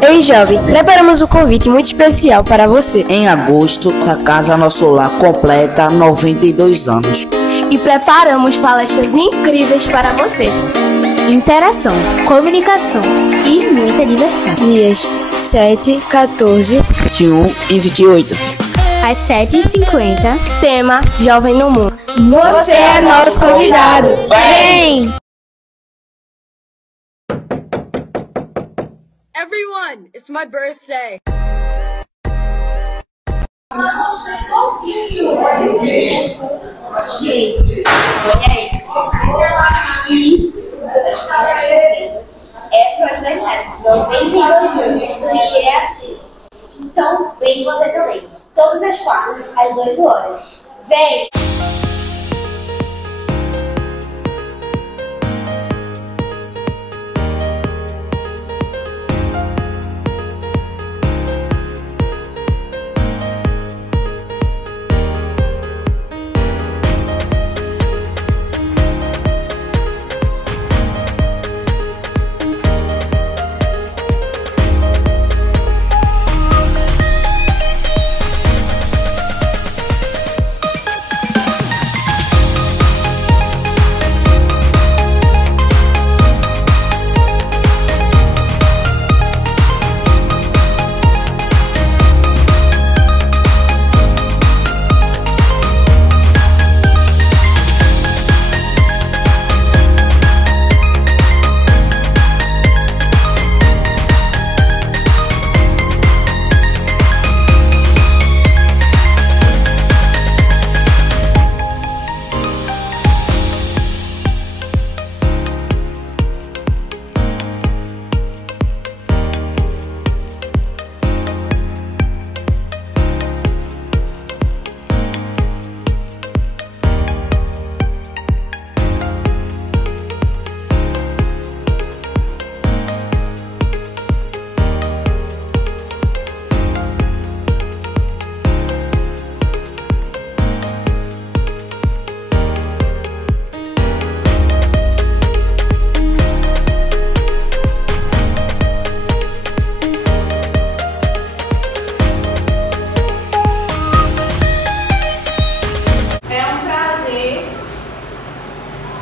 Ei, jovem, preparamos um convite muito especial para você. Em agosto, a Casa Nosso Lar completa 92 anos. E preparamos palestras incríveis para você. Interação, comunicação e muita diversão. Dias 7, 14, 21 e 28. Às 7h50, tema Jovem no Mundo. Você é nosso convidado. Vem! Everyone, it's my birthday. Gente, olha isso. Isso é pro aniversário de 92 anos e é assim. Então, vem você também. Todas as quartas, às 8 horas. Vem!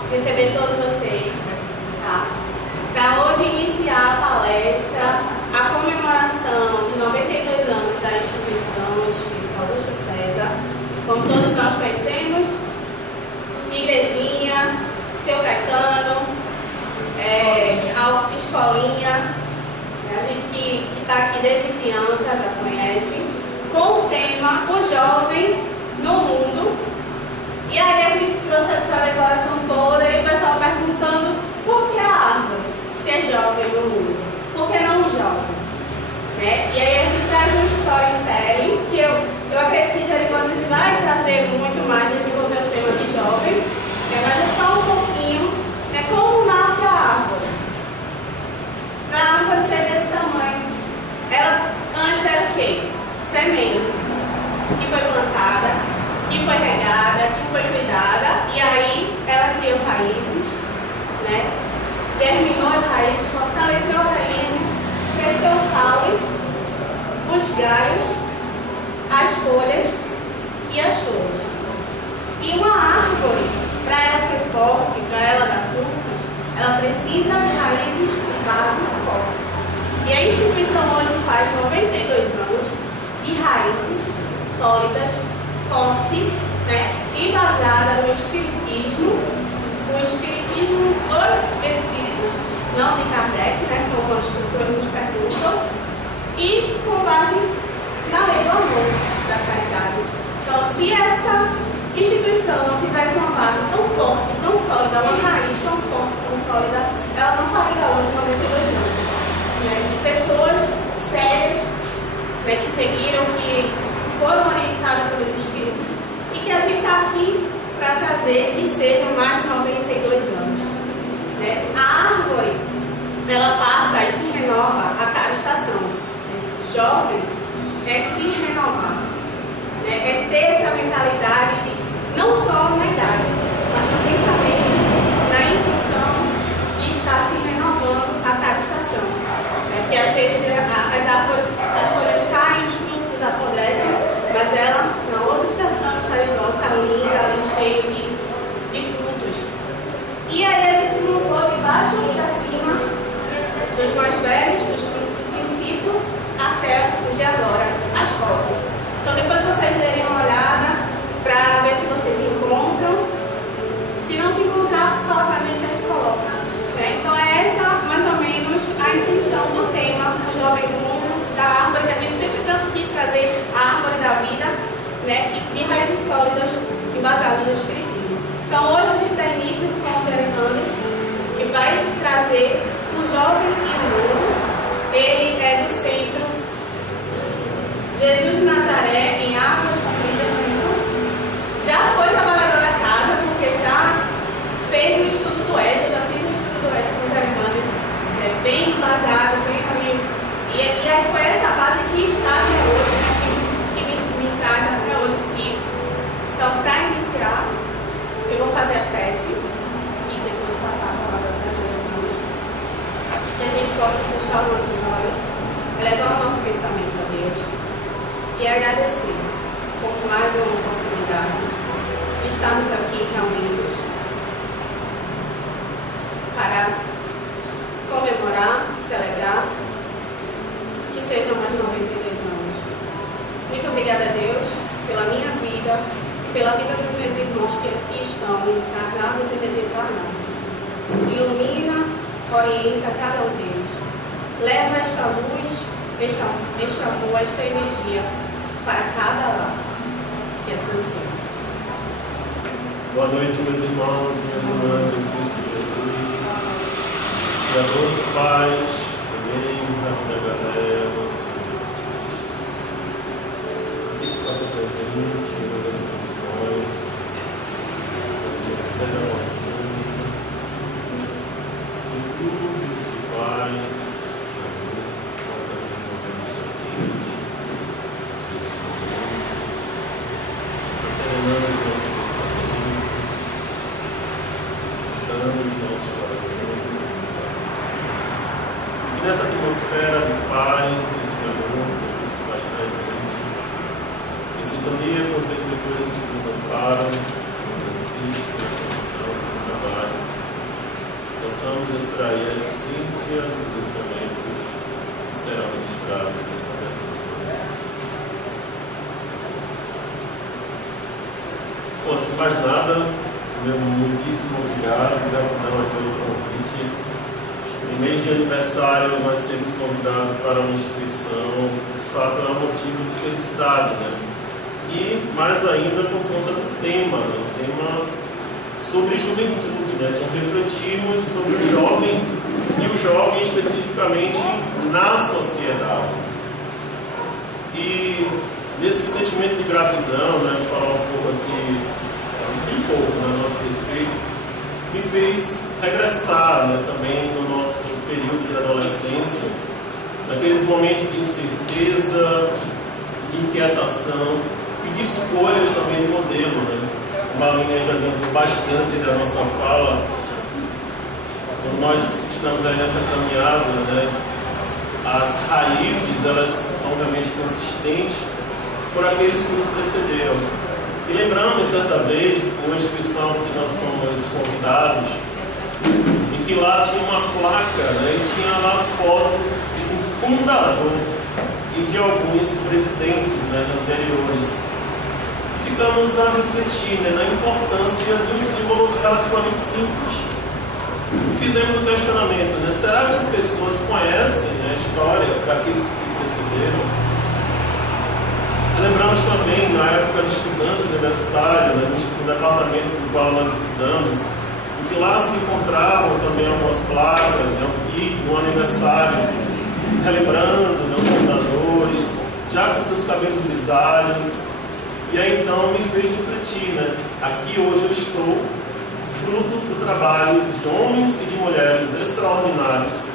Receber todos vocês, tá? Para hoje iniciar a palestra, a comemoração de 92 anos da instituição Espírita Augusto César, como todos nós conhecemos, Igrejinha, Seu Caetano, a escolinha, a gente que está aqui desde criança já conhece, com o tema O Jovem no Mundo. E aí a gente trouxe essa declaração toda e o pessoal perguntando por que a árvore, se é jovem no mundo, por que não jovem? Né? E aí a gente traz um storytelling que eu acredito que Jericópolis vai trazer muito mais, desenvolver o tema de jovem, mas é só um pouquinho, né, como nasce a árvore. Para a árvore ser desse tamanho, ela antes era o quê? Semente, que foi plantada, que foi regada, que foi cuidada, e aí ela criou raízes, né? Germinou as raízes, fortaleceu as raízes, cresceu o caule, os galhos, as folhas e as flores. E uma árvore, para ela ser forte, para ela dar frutos, ela precisa de raízes de base forte. E a instituição hoje faz 92 anos e raízes sólidas, forte, né, e baseada no espiritismo, os espiritismos, os espíritos, não de Kardec, né, como as pessoas nos perguntam, e com base na lei do amor, da caridade. Então, se essa instituição não tivesse uma base tão forte, tão sólida, uma raiz tão forte, tão sólida, ela não faria hoje 92 anos. Né, de pessoas sérias, né, que seguiram, que foram orientadas pelos espíritos e que a gente está aqui para trazer que sejam mais de 92 anos. Né? A árvore, ela passa e se renova a cada estação. Jovem é se renovar, né? É ter essa mentalidade de, não só na idade, mas no pensamento, na intuição de estar se renovando a cada estação. Né? Que às vezes a elevar o nosso pensamento a Deus e agradecer por mais uma oportunidade de estarmos aqui reunidos para comemorar, celebrar que sejam mais 92 anos. Muito obrigada a Deus pela minha vida e pela vida dos meus irmãos que aqui estão, encarnados e desencarnados. Ilumina, orienta cada um deles. Leva esta luz, este amor, esta energia para cada lar. Que assim seja. Boa noite, meus irmãos e minhas irmãs em Cristo Jesus. Que a doce paz, também da galera, nosso Jesus Cristo. Isso faça presente em todas as missões, na celebração, de frutos do Pai, possamos envolver-nos aqui, neste momento, acelerando o nosso pensamento, escutando os nossos corações. E nessa atmosfera de paz e de amor que se faz presente, em sintonia com os benfeitores que nos amparam, nos assistem na condição desse trabalho, possamos extrair a essência dos ensinamentos que serão ministrados nesta medicina. Bom, antes de mais nada, meu muitíssimo obrigado, gratidão a pelo convite. Em mês de aniversário, nós sermos convidados para uma instituição, de fato, é um motivo de felicidade, né? E mais ainda por conta do tema, né? O tema sobre juventude, né? Então refletimos sobre o jovem e o jovem especificamente na sociedade. E nesse sentimento de gratidão, né? Falar um pouco aqui, um pouco a nosso respeito, me fez regressar, né, também no nosso período de adolescência, naqueles momentos de incerteza, de inquietação e de escolhas também de modelo, né? Como a Aline já adiantou bastante da nossa fala, quando nós estamos aí nessa caminhada, né, as raízes elas são realmente consistentes por aqueles que nos precederam. E lembramos certa vez de uma instituição que nós fomos convidados, em que lá tinha uma placa, né, e tinha lá a foto do fundador e de alguns presidentes, né, anteriores. E ficamos a refletir, né, na importância de um símbolo relativamente simples. E fizemos um questionamento, né, será que as pessoas conhecem, né, a história daqueles que precederam? Lembramos também, na época de estudante universitário, né, no departamento do qual nós estudamos, em que lá se encontravam também algumas placas, né, e no aniversário, relembrando, né, os fundadores, já com seus cabelos grisalhos. E aí então me fez refletir, né, aqui hoje eu estou, fruto do trabalho de homens e de mulheres extraordinários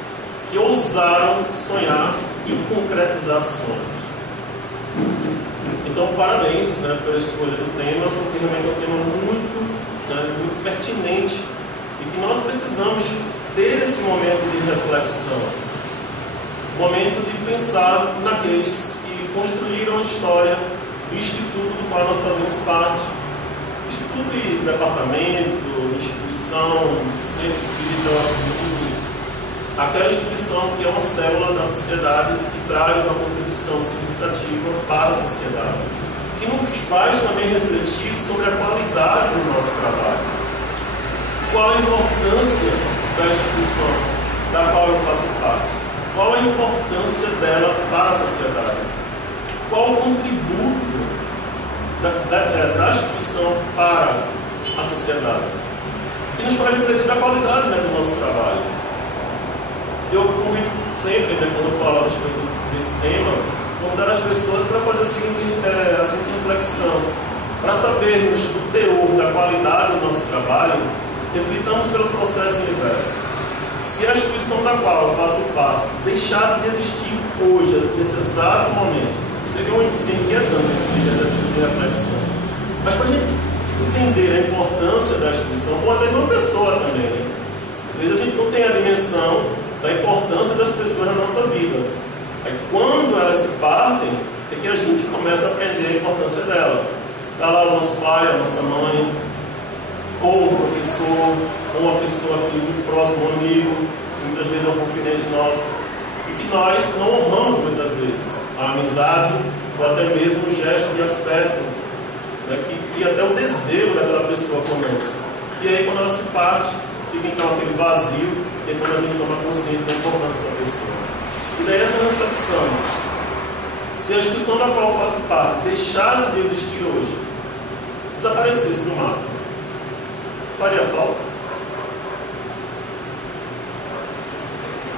que ousaram sonhar e concretizar sonhos. Então, parabéns, né, pela escolha do tema, porque realmente é um tema muito, né, muito pertinente e que nós precisamos ter esse momento de reflexão, momento de pensar naqueles que construíram a história do instituto do qual nós fazemos parte, instituto e departamento, instituição, centro espírita, enfim, aquela instituição que é uma célula da sociedade que traz uma contribuição significativa para a sociedade, que nos faz também refletir sobre a qualidade do nosso trabalho. Qual a importância da instituição da qual eu faço parte? Qual a importância dela para a sociedade? Qual o contributo da instituição para a sociedade? Que nos faz refletir da qualidade, né, do nosso trabalho. Eu convido sempre, né, quando eu falo a respeito desse tema, convidar as pessoas para fazer a seguinte reflexão. Para sabermos do teor, da qualidade do nosso trabalho, reflitamos pelo processo inverso. Se a instituição da qual eu faço parte deixasse de existir hoje, nesse exato momento, seria um inquietante esse exercício de reflexão. Mas para a gente entender a importância da instituição, ou até de uma pessoa também, né? Às vezes a gente não tem a dimensão da importância das pessoas na nossa vida. Aí, que a gente começa a aprender a importância dela. Está lá o nosso pai, a nossa mãe, ou o professor, ou uma pessoa aqui muito próxima, um amigo, que muitas vezes é um confidente nosso, e que nós não honramos muitas vezes a amizade, ou até mesmo o gesto de afeto, né, e até o desvelo daquela pessoa conosco. E aí, quando ela se parte, fica então aquele vazio, e é quando a gente toma consciência da importância dessa pessoa. E daí essa reflexão: se a instituição da qual eu faço parte deixasse de existir hoje, desaparecesse do mapa, faria falta?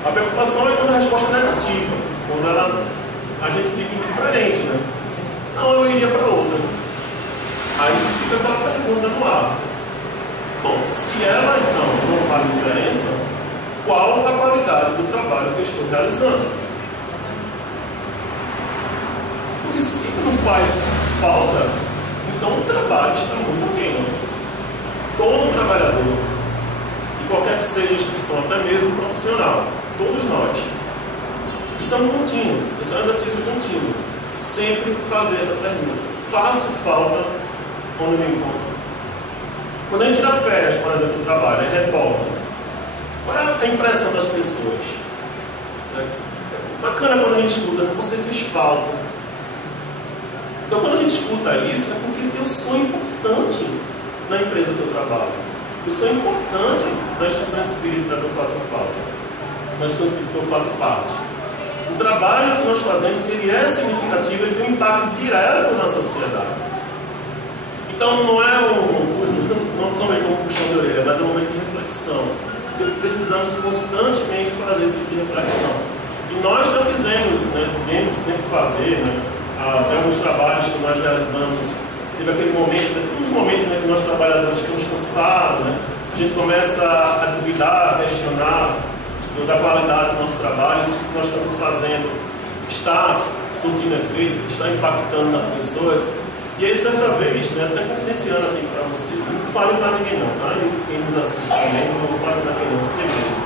A preocupação é quando a resposta é negativa, quando a gente fica indiferente, né? Não, eu iria para outra. Aí fica aquela pergunta no ar. Bom, se ela então não faz diferença, qual a qualidade do trabalho que eu estou realizando? Porque se não faz falta, então o trabalho está muito pequeno. Todo trabalhador, e qualquer que seja a instituição, até mesmo profissional, todos nós, isso é um contínuo, isso é um exercício contínuo. Sempre fazer essa pergunta: faço falta onde me encontro? Quando a gente dá férias, por exemplo, do trabalho, aí retorna, qual é a impressão das pessoas? Bacana quando a gente escuta: você fez falta. Então, quando a gente escuta isso, é porque eu sou importante na empresa que eu trabalho. Eu sou importante na instituição espírita que eu faço falta, na instituição espírita que eu faço parte. O trabalho que nós fazemos, ele é significativo, ele tem um impacto direto na sociedade. Então, não é não tomei como puxão de orelha, mas é um momento de reflexão. Precisamos constantemente fazer esse tipo de reflexão. E nós já fizemos, né, viemos sempre fazer, né, até alguns trabalhos que nós realizamos. Teve aquele momento, uns momentos, né, que nós trabalhadores ficamos cansados, né? A gente começa a duvidar, a questionar da qualidade do nosso trabalho, se o que nós estamos fazendo está surtindo efeito, está impactando nas pessoas. E aí, certa vez, né, até confidenciando aqui para você, não fale para ninguém não, tá? Quem nos assiste também, não fale para ninguém não, você mesmo.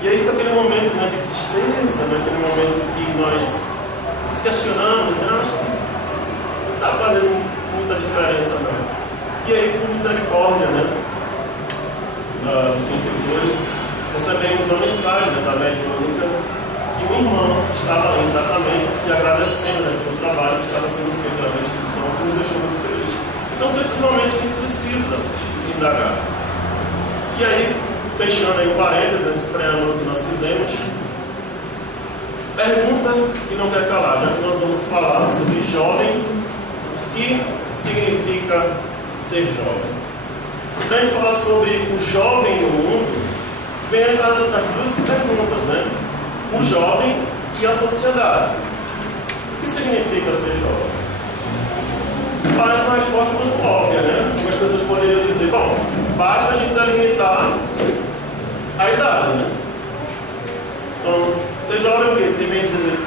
E aí foi aquele momento, né, de tristeza, né, aquele momento que nós nos questionamos, né, acho que não está fazendo muita diferença não. E aí, por misericórdia, né, dos benfeitores, recebemos uma mensagem, né, da mediúnica, que um irmão estava em tratamento e agradecendo, né, pelo trabalho que estava sendo feito na instituição, que nos deixou muito feliz. Então são esses momentos que a gente precisa se indagar. E aí, fechando aí o parênteses, antes do preâmbulo que nós fizemos, pergunta que não quer calar, já que nós vamos falar sobre jovem, que significa ser jovem. Então a gente fala sobre o jovem no mundo, vem as duas perguntas, né? O jovem e a sociedade. O que significa ser jovem? Parece uma resposta muito óbvia, né? Algumas pessoas poderiam dizer: bom, basta a gente delimitar a idade, né? Então, ser jovem é o quê? Tem menos de 18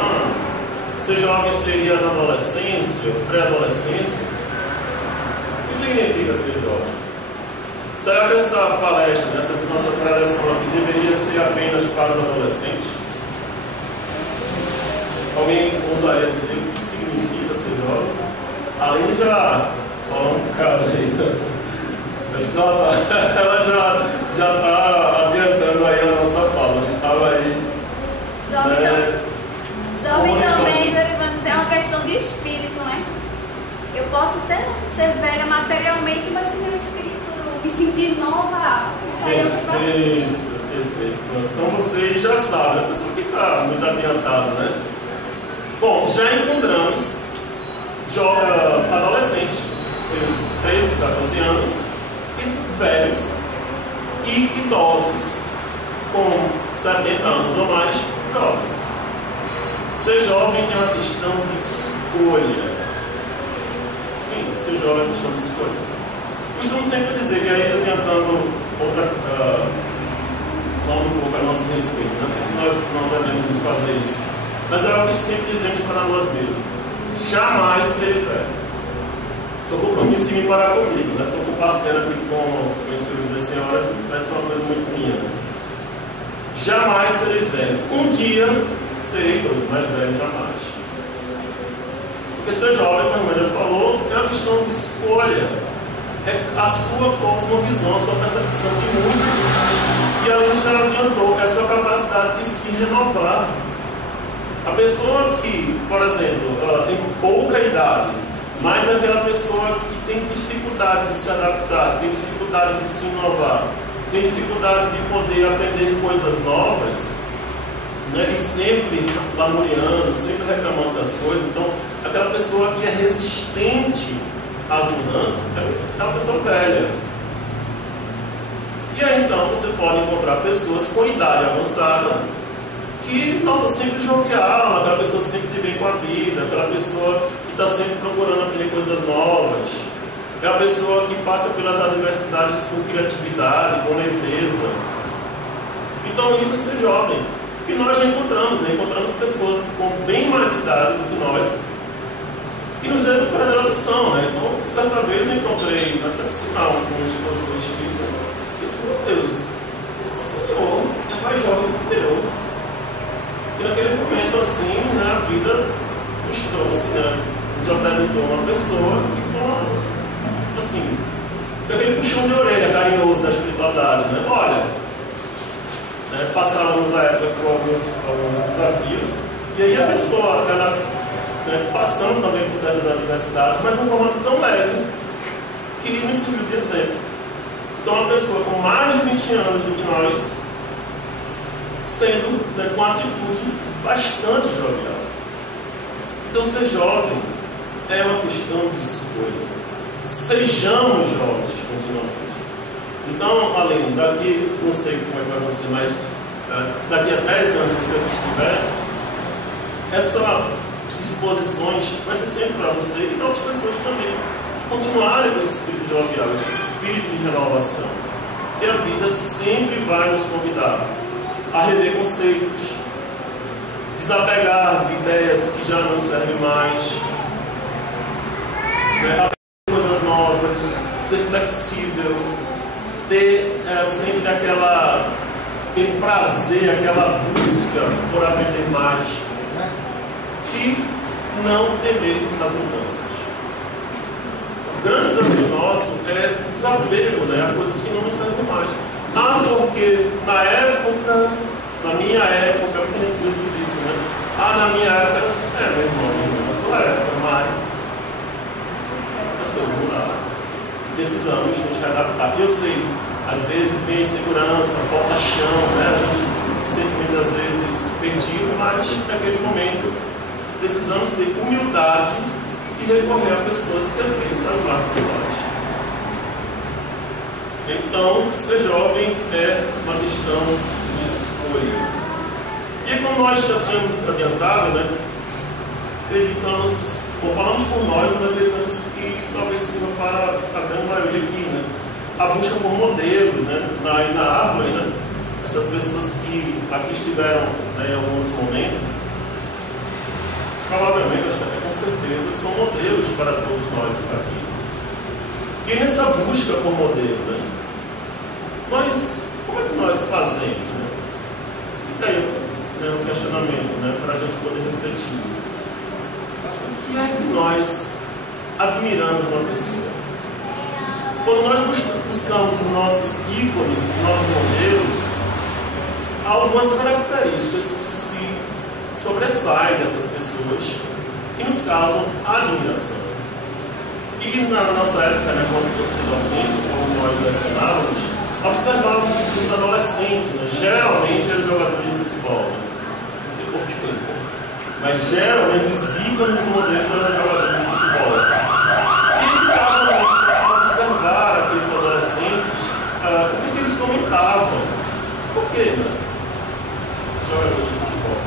anos? Ser jovem seria na adolescência, pré-adolescência? O que significa ser jovem? Será que essa palestra, essa nossa preleção aqui, deveria ser apenas para os adolescentes? Alguém ousaria dizer o que significa ser jovem? Além já falar um bocado aí. Nossa, ela já está adiantando aí a nossa fala. A gente estava aí. Jovem, né? Jovem também, vamos dizer, é uma questão de espírito, né? Eu posso até ser velha materialmente, mas se meu espírito me sentir nova, isso aí eu faço. Perfeito. Então vocês já sabem, a pessoa que está muito adiantada, né? Bom, já encontramos adolescentes, seus 13, 14 anos, e velhos e idosos com 70 anos ou mais, jovens. Ser jovem é uma questão de escolha. Sim, ser jovem é uma questão de escolha. Costumo sempre dizer que, aí adiantando falando um pouco a nosso respeito, né? Sempre nós não devemos fazer isso, mas é algo que sempre dizemos para nós mesmos: jamais ser velho. Sou compromisso de me parar comigo, né? Estou compartilhando aqui com os filhos da senhora, vai ser uma coisa muito minha, né? Jamais serei velho. Um dia serei idoso, mas velho jamais. Porque ser jovem, como ele falou, é uma questão de escolha. É a sua cosmovisão, a sua percepção de mundo. E a gente já adiantou, é a sua capacidade de se renovar. A pessoa que, por exemplo, tem pouca idade, mas é aquela pessoa que tem dificuldade de se adaptar, tem dificuldade de se inovar, tem dificuldade de poder aprender coisas novas, né, e sempre lamuriando, sempre reclamando das coisas. Então, aquela pessoa que é resistente às mudanças é uma pessoa velha. E aí, então, você pode encontrar pessoas com idade avançada que, nossa, sempre jovial, aquela pessoa sempre de bem com a vida, aquela pessoa que está sempre procurando aprender coisas novas. É a pessoa que passa pelas adversidades com criatividade, com leveza. Então, isso é ser jovem. E nós já encontramos, né? Encontramos pessoas com bem mais idade do que nós, que nos deram para a adaptação, né? Então, certa vez eu encontrei, até por sinal, com um expositor espírita, e eu disse, meu Deus, esse senhor é mais jovem do que eu. E naquele momento, assim, né, a vida nos trouxe, né? Nos apresentou uma pessoa que foi, assim, foi aquele puxão de orelha carinhoso da espiritualidade, né? Olha, passávamos a época por alguns desafios, e aí a pessoa, ela, né, passando também por certas adversidades, mas de uma forma tão leve, que nos serviu de exemplo. Então, uma pessoa com mais de 20 anos do que nós, sendo, né, com uma atitude bastante jovial. Então, ser jovem é uma questão de escolha. Sejamos jovens continuamente. Então, além daqui, não sei como é que vai acontecer, mas se daqui a 10 anos você estiver, essas disposições vai ser sempre para você e para outras pessoas também continuarem com esse espírito jovial, esse espírito de renovação. E a vida sempre vai nos convidar a rever conceitos, desapegar de ideias que já não servem mais, né, aprender coisas novas, ser flexível, ter sempre aquele prazer, aquela busca por aprender mais e não temer as mudanças. O grande desafio nosso é desapego, né, a coisas que não nos servem mais. Porque na minha época, muita gente diz isso, né? Na minha época era assim, meu irmão, na sua época, mas as coisas mudaram. Precisamos nos readaptar. Eu sei, às vezes vem insegurança, falta chão, né? A gente se sente muitas vezes perdido, mas naquele momento precisamos ter humildade e recorrer a pessoas que às vezes sabem lá por nós. Então, ser jovem é uma questão de escolha. E como nós já tínhamos adiantado, né? Acreditamos, ou falamos por nós, mas acreditamos que isso talvez sirva para a grande maioria aqui, né? A busca por modelos, né? Na árvore, né? Essas pessoas que aqui estiveram, né, em alguns momentos, provavelmente, acho que até com certeza, são modelos para todos nós aqui. E nessa busca por modelo, né? Como é que nós fazemos? Né? Fica aí, né, um questionamento, né, para a gente poder refletir. O que é que nós admiramos na pessoa? Quando nós buscamos os nossos ícones, os nossos modelos, há algumas características que se sobressaem dessas pessoas e nos causam admiração. E na nossa época, né, quando docência, como nós lecionávamos, observávamos os adolescentes, né? Geralmente eram jogadores de futebol, né? Não sei porquê, mas geralmente os ícones modelos eram jogadores de futebol. E ficávamos para observar aqueles adolescentes, o que eles comentavam. Por quê, né? Jogadores de futebol.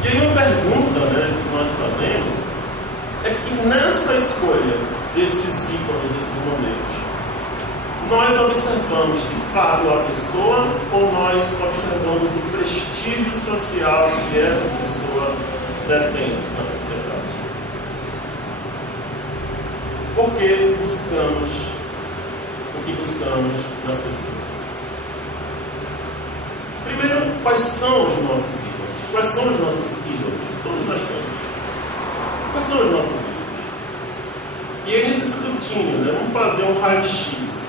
E aí uma pergunta, né, que nós fazemos é que nessa escolha desses ícones, desses modelos, nós observamos de fato a pessoa ou nós observamos o prestígio social que essa pessoa detém na sociedade? Por que buscamos o que buscamos nas pessoas? Primeiro, quais são os nossos ídolos? Quais são os nossos ídolos? Todos nós temos. Quais são os nossos ídolos? E aí, nesse escrutínio, né, vamos fazer um raio-x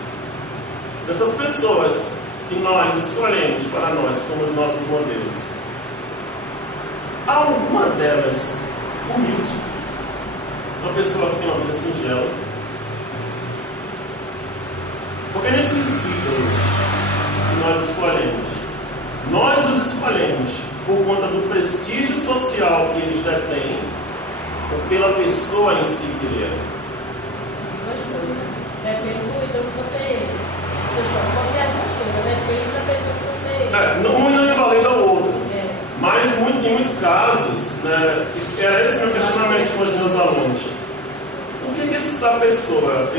dessas pessoas que nós escolhemos para nós como os nossos modelos. Alguma delas humilde, uma pessoa que tem uma vida singela. Porque nesses ídolos que nós os escolhemos por conta do prestígio social que eles detêm ou pela pessoa em si que ele é. Depende do ídolo que você escolhe as duas coisas, depende da pessoa que você é. Um não é valendo ao outro. Mas em muitos casos, né, era esse meu questionamento com os meus alunos. O que essa pessoa,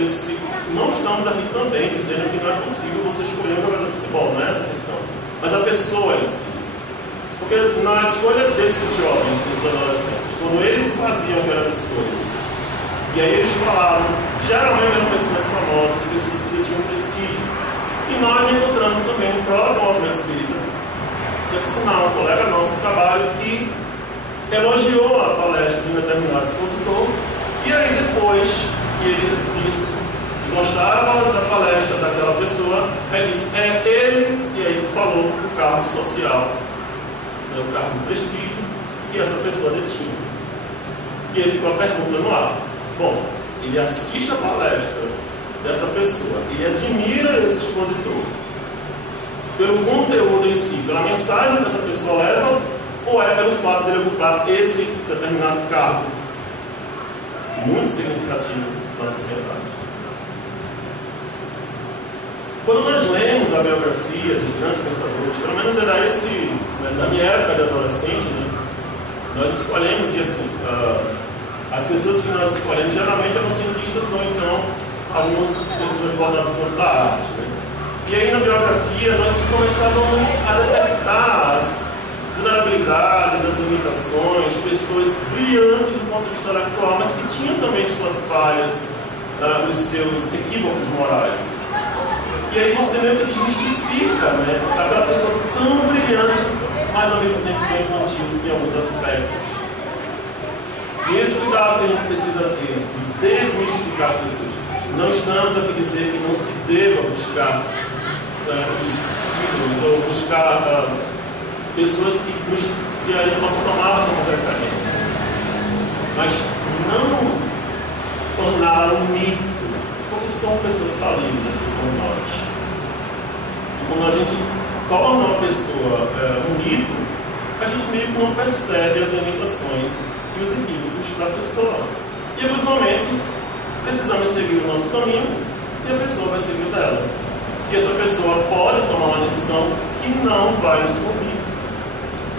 não estamos aqui também dizendo que não é possível você escolher um jogador de futebol, não é essa a questão. Mas a pessoa em si. Porque na escolha desses jovens, desses adolescentes, quando eles faziam aquelas escolhas, e aí eles falavam, geralmente eram pessoas famosas, pessoas que tinham prestígio. E nós encontramos também no próprio movimento espírita, que é por sinal, um colega nosso de trabalho que elogiou a palestra de um determinado expositor, e aí depois que ele disse que gostava da palestra daquela pessoa, ele disse, é ele, e aí falou do cargo social, né, o cargo de prestígio que essa pessoa detinha. E aí ficou a pergunta no ar. Bom, ele assiste a palestra dessa pessoa, ele admira esse expositor pelo conteúdo em si, pela mensagem que essa pessoa leva, ou é pelo fato de ele ocupar esse determinado cargo muito significativo na sociedade. Quando nós lemos a biografia dos grandes pensadores, pelo menos era esse, né, da minha época de adolescente, né, nós escolhemos, e assim, as pessoas que nós escolhemos geralmente eram cientistas ou então algumas pessoas guardadas por conta da arte. Né? E aí na biografia nós começávamos a detectar as vulnerabilidades, as limitações, pessoas brilhantes do ponto de vista intelectual, mas que tinham também suas falhas, os seus equívocos morais. E aí você meio que desmistifica, né, aquela pessoa tão brilhante, mas ao mesmo tempo tão infantil em alguns aspectos. E esse cuidado que a gente precisa ter de desmistificar as pessoas. Não estamos aqui dizer que não se deva buscar os ídolos ou buscar pessoas que a gente possa tomar como referência, mas não torná-la um mito, porque são pessoas falíveis, assim como nós. E quando a gente torna uma pessoa um mito, a gente meio que não percebe as limitações e os equívocos da pessoa. E em alguns momentos precisamos seguir o nosso caminho e a pessoa vai seguir o dela. E essa pessoa pode tomar uma decisão que não vai nos convir.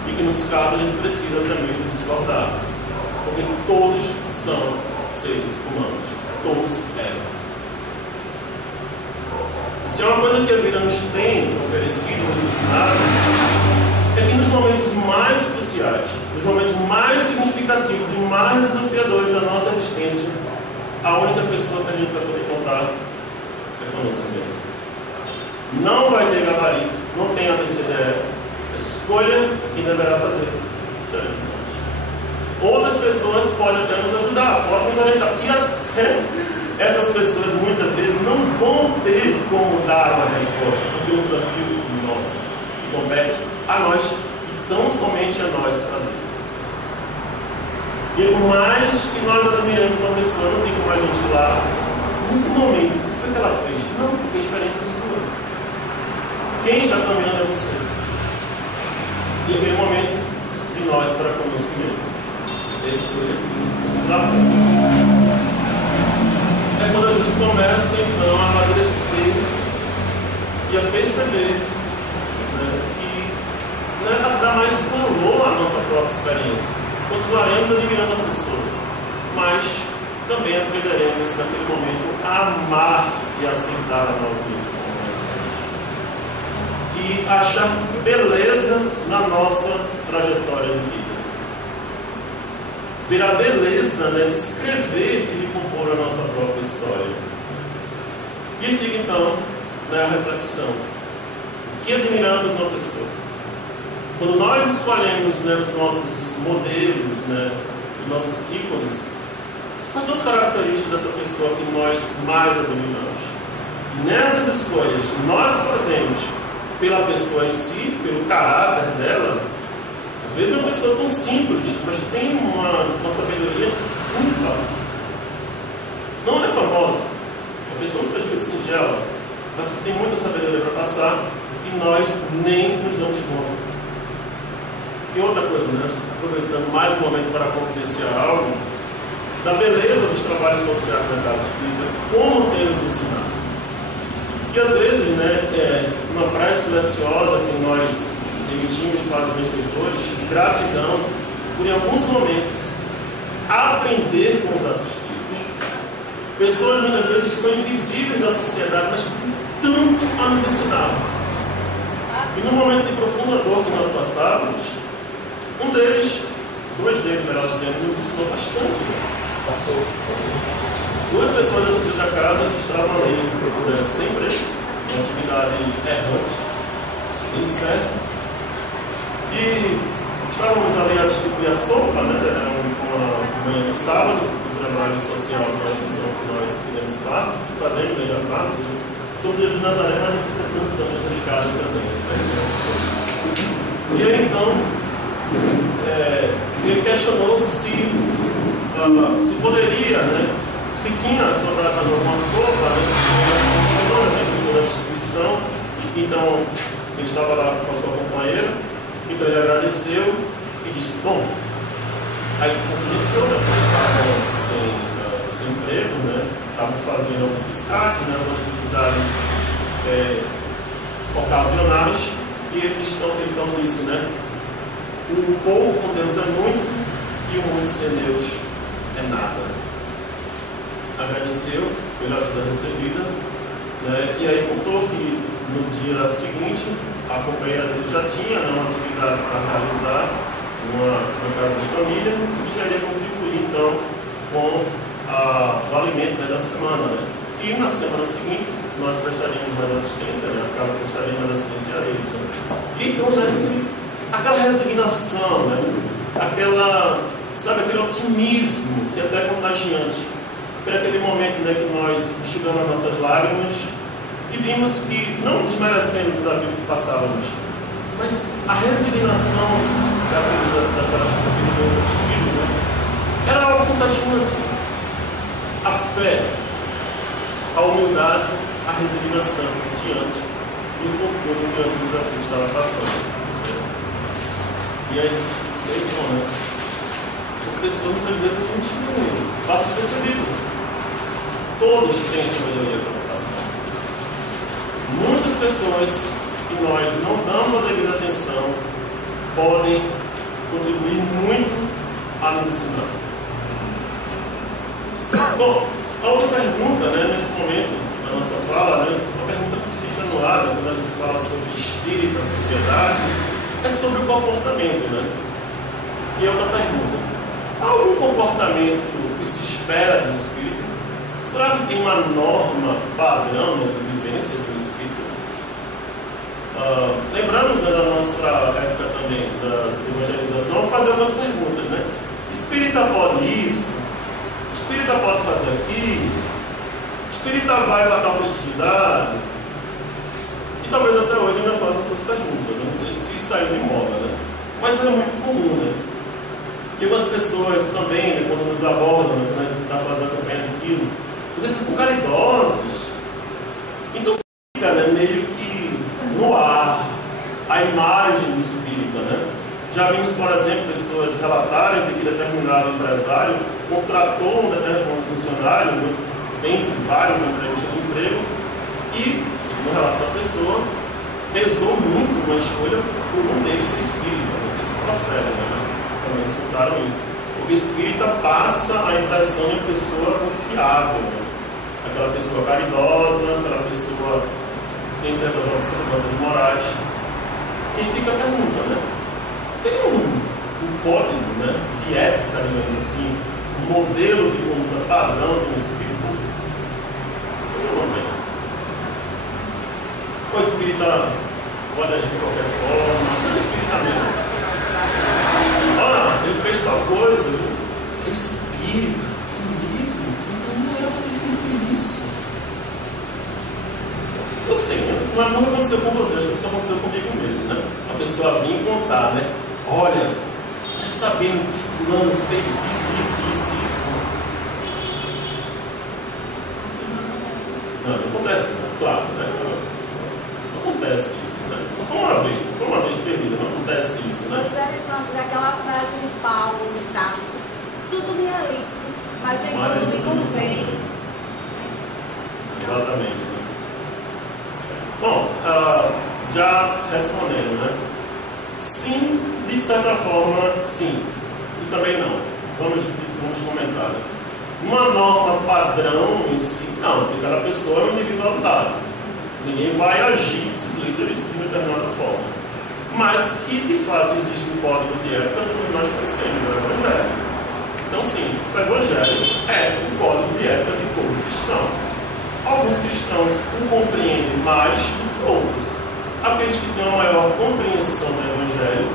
E que nos casos a gente precisa também discordar. Porque todos são seres humanos. Todos eram. Se é uma coisa que a vida nos tem oferecido, nos ensinado, é que nos momentos mais cruciais, nos momentos mais significativos e mais desafiadores da nossa existência, a única pessoa que a gente vai poder contar é conosco mesmo. Não vai ter gabarito, não tem ABCDE. Escolha quem deverá fazer. Outras pessoas podem até nos ajudar, podem nos orientar. E até essas pessoas muitas vezes não vão ter como dar uma resposta, porque o desafio nosso que compete a nós e tão somente a nós fazer. E por mais que nós admiremos uma pessoa, não tem como a gente ir lá nesse momento. O que foi que ela fez? Não, porque a experiência é sua. Quem está caminhando é você. E aquele momento de nós para conosco mesmo. Esse foi o desafio. É quando a gente começa então a amadurecer e a perceber, né, que não é dar mais valor à nossa própria experiência. Continuaremos admirando as pessoas, mas também aprenderemos naquele momento a amar e aceitar a nós mesmos. E achar beleza na nossa trajetória de vida. Ver a beleza, né, de escrever e de compor a nossa própria história. E fica então, né, a reflexão. O que admiramos na pessoa? Quando nós escolhemos, né, os nossos modelos, né, os nossos ícones, Quais são as características dessa pessoa que nós mais admiramos? Nessas escolhas, nós fazemos pela pessoa em si, pelo caráter dela. Às vezes é uma pessoa tão simples, mas que tem uma sabedoria única. Não é famosa. É uma pessoa muitas vezes singela, mas que tem muita sabedoria para passar e nós nem nos damos conta. E outra coisa, né? Aproveitando mais um momento para confidenciar algo, da beleza dos trabalhos sociais da casa espírita, como tem nos ensinado. E às vezes, né, uma praia silenciosa que nós emitimos para os benfeitores, gratidão por, em alguns momentos, aprender com os assistidos. Pessoas, muitas vezes, que são invisíveis da sociedade, mas que têm tanto a nos ensinar. E no momento de profunda dor que nós passávamos, dois deles, melhor dizendo, nos ensinou bastante. Duas pessoas assistidas da casa que estavam ali, sempre uma atividade errante, incerta. E estávamos ali a distribuir a sopa, né? Era uma manhã de sábado, do trabalho social da instituição que nós fizemos parte, que fazemos ainda parte. Sobre Deus de Nazaré, mas a gente fica transitando entre as casas também. E aí então, ele questionou se poderia, né? Se tinha sobrado alguma sopa, né? Da distribuição. Então, ele estava lá com a sua companheira. Então ele agradeceu e disse, bom, aí confidenciou, né, estavam sem emprego, né, estavam fazendo alguns biscates, né, algumas atividades ocasionais, e ele então disse, né, o pouco com Deus é muito e o muito sem Deus é nada. Agradeceu pela ajuda recebida, né, e aí contou que no dia seguinte a companheira dele já tinha, né, uma atividade para realizar numa casa de família e já iria contribuir então com o alimento, né, da semana. Né? E na semana seguinte nós prestaríamos mais assistência, né, a casa prestaria mais assistência a eles. Né? Então, né, aquela resignação, né, aquele otimismo que é até contagiante. Foi aquele momento, né, que nós enxugamos as nossas lágrimas e vimos que, não desmerecendo o desafio que passávamos, mas a resignação daquelas famílias assistidas, né, era algo contagiante. A fé, a humildade, a resignação diante do infortúnio, diante do desafio que estava passando. E aí, bom, né? Essas pessoas, muitas vezes, a gente passa despercebido. Todos têm sabedoria para passar. Muitas pessoas que nós não damos a devida atenção podem contribuir muito a nos ensinar. Bom, a outra pergunta, né, nesse momento da nossa fala, né, uma pergunta que fica no ar, né, quando a gente fala sobre espírito, a sociedade, é sobre o comportamento, né? E outra pergunta: há algum comportamento que se espera do espírito? Será que tem uma norma padrão, né, de vivência do espírito? Lembramos, né, da nossa época também da evangelização, fazer algumas perguntas, né? Espírita pode isso? Espírita pode fazer aquilo? Espírita vai para tal festividade? E talvez até hoje ainda façam essas perguntas. Eu não sei se saiu de moda, né? Mas era muito comum, né? E algumas pessoas também, né, quando nos abordam, né, quando a gente está fazendo a campanha do quilo, às vezes ficam caridosos. Então fica, né, meio que no ar a imagem do espírita, né? Já vimos, por exemplo, pessoas relatarem que determinado empresário contratou um funcionário, né, entre vários na entrevista de emprego, e, segundo relação da pessoa, pesou muito uma escolha por um deles ser espírita. Não sei se procede, né? Mas também escutaram isso. Porque espírita passa a impressão de pessoa confiável, né? Aquela pessoa caridosa, aquela pessoa que tem certas observações morais. E fica a pergunta, né? Tem um código, né, de ética, digamos assim, um modelo de conduta padrão de um espírito? Eu não tenho. O espírita pode agir de qualquer forma, o espírita mesmo. Ele fez tal coisa, ele é espírita, isso. nunca aconteceu com você, acho que isso aconteceu comigo mesmo, né? A pessoa vinha contar, né? Olha, tá sabendo que fulano fez isso. Não acontece, não, claro, né? Não acontece isso, né? Só foi uma vez perdida, não acontece isso, né? Pronto, aquela frase de Paulo, Tasso, tudo me é lícito, mas tudo me convém. Exatamente, né? Bom, já respondendo, né? Sim, de certa forma, sim. E também não. Vamos comentar, né? Uma norma padrão em si, não, porque cada pessoa é uma individualidade. Ninguém vai agir, esses líderes, de determinada forma. Mas que, de fato, existe um código de ética que nós conhecemos, o Evangelho. Então, sim, o Evangelho é um código de ética de todo cristão. Alguns cristãos o compreendem mais do que outros. Aqueles que têm uma maior compreensão do Evangelho,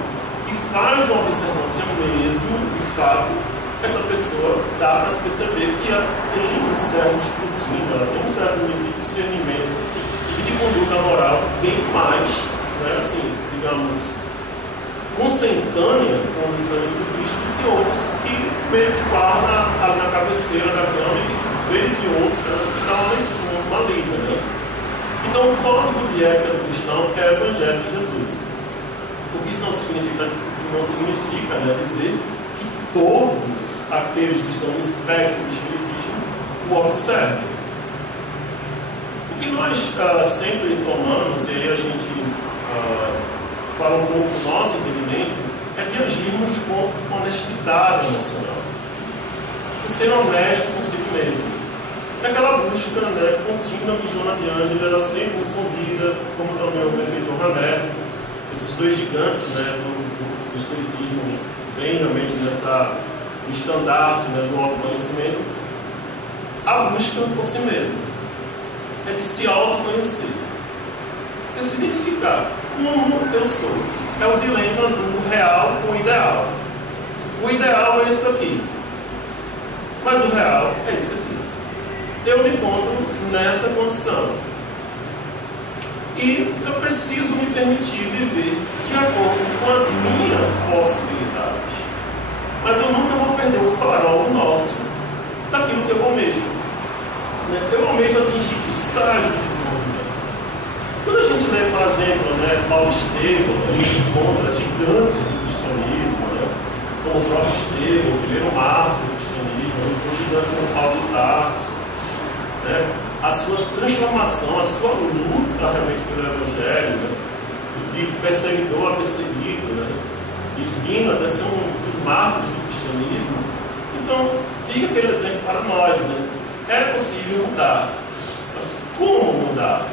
que faz uma observância mesmo, de fato, essa pessoa dá para se perceber que ela tem um certo escrutínio, ela tem um certo nível de discernimento e de conduta moral bem mais, né, assim, digamos, consentânea com os ensinamentos do Cristo do que outros que meio que guardam na cabeceira da cama e que, de vez em outra, dá uma lida, né? Então, o código de ética do cristão é o Evangelho de Jesus. O que isso não significa né, dizer todos aqueles que estão no espectro do espiritismo o observem. O que nós sempre tomamos, e aí a gente fala um pouco do nosso entendimento, é de agirmos com honestidade emocional. Você ser honesto consigo mesmo. É aquela busca, né, contínua que Joana de Ângela ela sempre nos convida, como também o benfeitor Mané, esses dois gigantes, né, do espiritismo vem realmente nessa estandarte, né, do autoconhecimento, a busca por si mesmo. É de se autoconhecer. Você se identificar como eu sou. É o dilema do real com o ideal. O ideal é isso aqui. Mas o real é isso aqui. Eu me encontro nessa condição. E eu preciso me permitir viver de acordo com as minhas possibilidades. Mas eu nunca vou perder o farol norte daquilo que eu almejo. Eu almejo atingir que estágio de desenvolvimento. Quando a gente lê, por exemplo, Paulo Estevão, a gente encontra gigantes do cristianismo, como o próprio Estevão, o primeiro mártir do cristianismo, um gigante como Paulo de Tarso. A sua transformação, a sua luta realmente pelo Evangelho, de perseguidor a perseguido, e vindo até ser um dos marcos do cristianismo. Então, fica aquele exemplo para nós. É possível mudar, mas como mudar?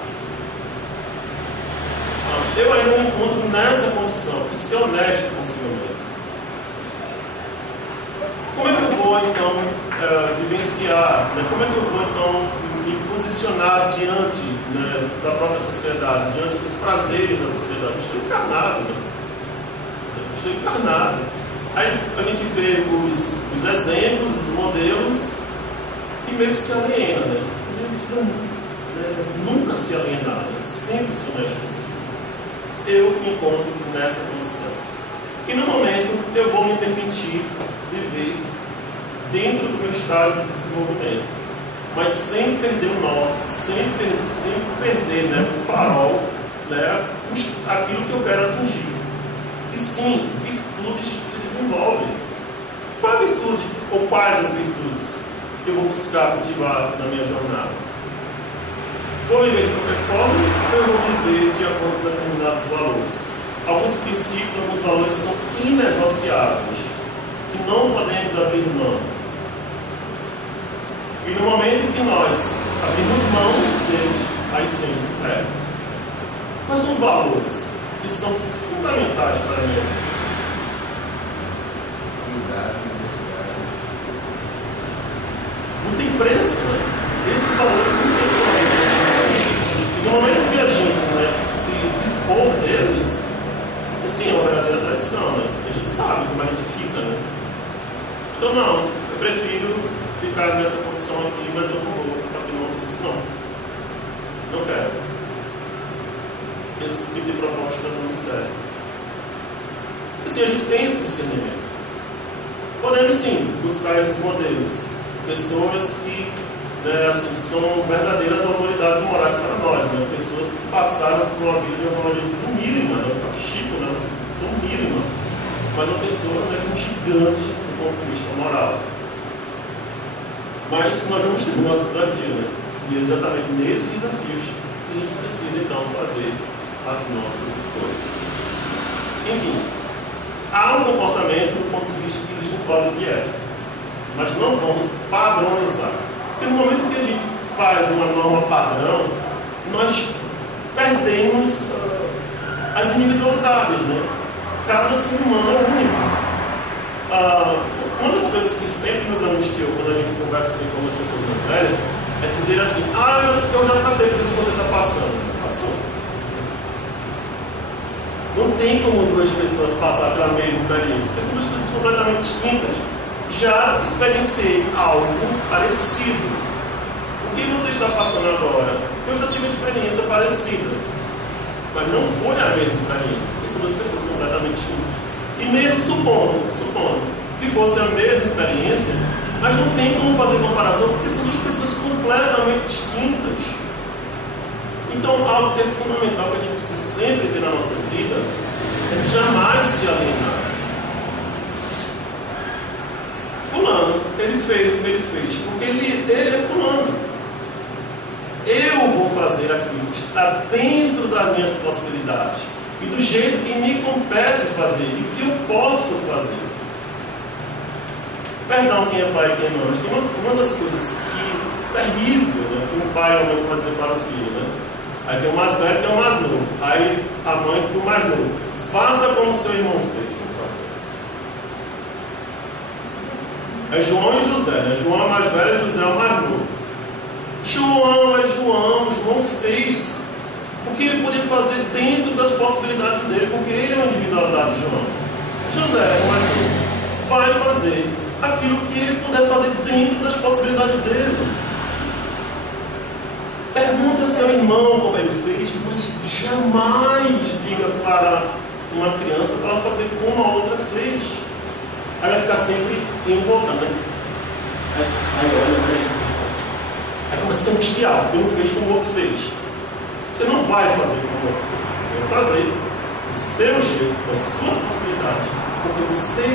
Eu ainda me encontro nessa condição, e ser honesto consigo mesmo. Como é que eu vou, então, vivenciar? Como é que eu vou, então, me posicionar diante da própria sociedade, diante dos prazeres da sociedade? Eu estou encarnado. Eu estou encarnado. Aí a gente vê os exemplos, os modelos, e meio que se aliena. A gente precisa nunca se alienar, sempre se honesto consigo. Eu me encontro nessa condição. E no momento eu vou me permitir viver dentro do meu estágio de desenvolvimento, mas sem perder o norte, sem perder o farol, aquilo que eu quero atingir. E sim, virtudes se desenvolvem. Qual a virtude, ou quais as virtudes que eu vou buscar cultivar na minha jornada? Vou viver de qualquer forma ou eu vou viver de acordo com determinados valores? Alguns princípios, alguns valores são inegociáveis e não podemos abrir mão. E no momento em que nós abrimos mão deles, aí sim a gente se perde. Quais são os valores que são fundamentais para a gente? Não tem preço, Esses valores não têm preço. E no momento que a gente se dispor deles, assim, é uma verdadeira traição, A gente sabe como a gente fica, Então não, eu prefiro ficar nessa condição aqui, mas eu não vou abrir mão disso, não. Não quero. esse tipo de proposta do ministério. Assim, a gente tem esse discernimento. Podemos sim buscar esses modelos, as pessoas que, né, assim, são verdadeiras autoridades morais para nós, né? Pessoas que passaram por uma vida de uma forma, às vezes, mínima, né? O Chico, né? São mínima, mas uma pessoa, né, um gigante do ponto de vista moral. Mas nós vamos ter o nosso desafio, né? E exatamente nesses desafios que a gente precisa então fazer as nossas escolhas. Enfim, há um comportamento do ponto de vista que existe um código de ética, mas não vamos padronizar. Porque no momento que a gente faz uma norma padrão, nós perdemos as individualidades, né? Cada ser humano é único. Uma das coisas que sempre nos angustiou quando a gente conversa assim com as pessoas mais velhas é dizer assim: eu já passei por isso que você está passando. Passou. Não tem como duas pessoas passar pela mesma experiência, porque são duas coisas completamente distintas. Já experienciei algo parecido. O que você está passando agora? Eu já tive uma experiência parecida, mas não foi a mesma experiência, porque são duas pessoas completamente distintas. E mesmo supondo que fosse a mesma experiência, mas não tem como fazer comparação, porque são duas pessoas completamente distintas. Então, algo que é fundamental que a gente precisa sempre ter na nossa vida é jamais se alienar. Fulano, ele fez o que ele fez, porque ele é fulano. Eu vou fazer aquilo que está dentro das minhas possibilidades e do jeito que me compete fazer e que eu posso fazer. Perdão quem é pai e quem é mãe, mas tem uma das coisas que é terrível, né, que um pai ou mãe pode dizer para o filho, né? Aí tem o mais velho e tem o mais novo. Aí a mãe para o mais novo: faça como seu irmão fez. Não faça isso. É João e José, né? João é o mais velho e José é o mais novo. João fez o que ele podia fazer dentro das possibilidades dele, porque ele é uma individualidade de João. José é o mais novo. Vai fazer aquilo que ele puder fazer dentro das possibilidades dele. Pergunta ao seu irmão como ele fez, mas jamais diga para uma criança para ela fazer como a outra fez. Ela vai ficar sempre envolvendo, né? Aí olha, né? Aí começa a ser angustiado, porque não fez como o outro fez. Você não vai fazer como o outro fez. Você vai fazer do seu jeito, com as suas possibilidades, porque você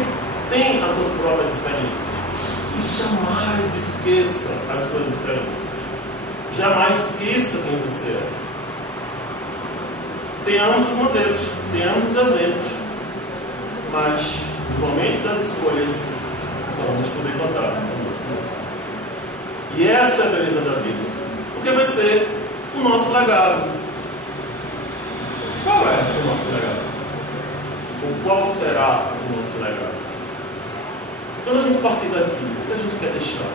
tem as suas próprias experiências. E jamais esqueça as suas experiências. Jamais esqueça quem você é. Tenhamos os modelos, tenhamos os exemplos, mas os momentos das escolhas só vamos poder contar conosco. E essa é a beleza da vida, porque vai ser o nosso legado. Qual é o nosso legado? Ou qual será o nosso legado? Quando a gente partir daqui, o que a gente quer deixar?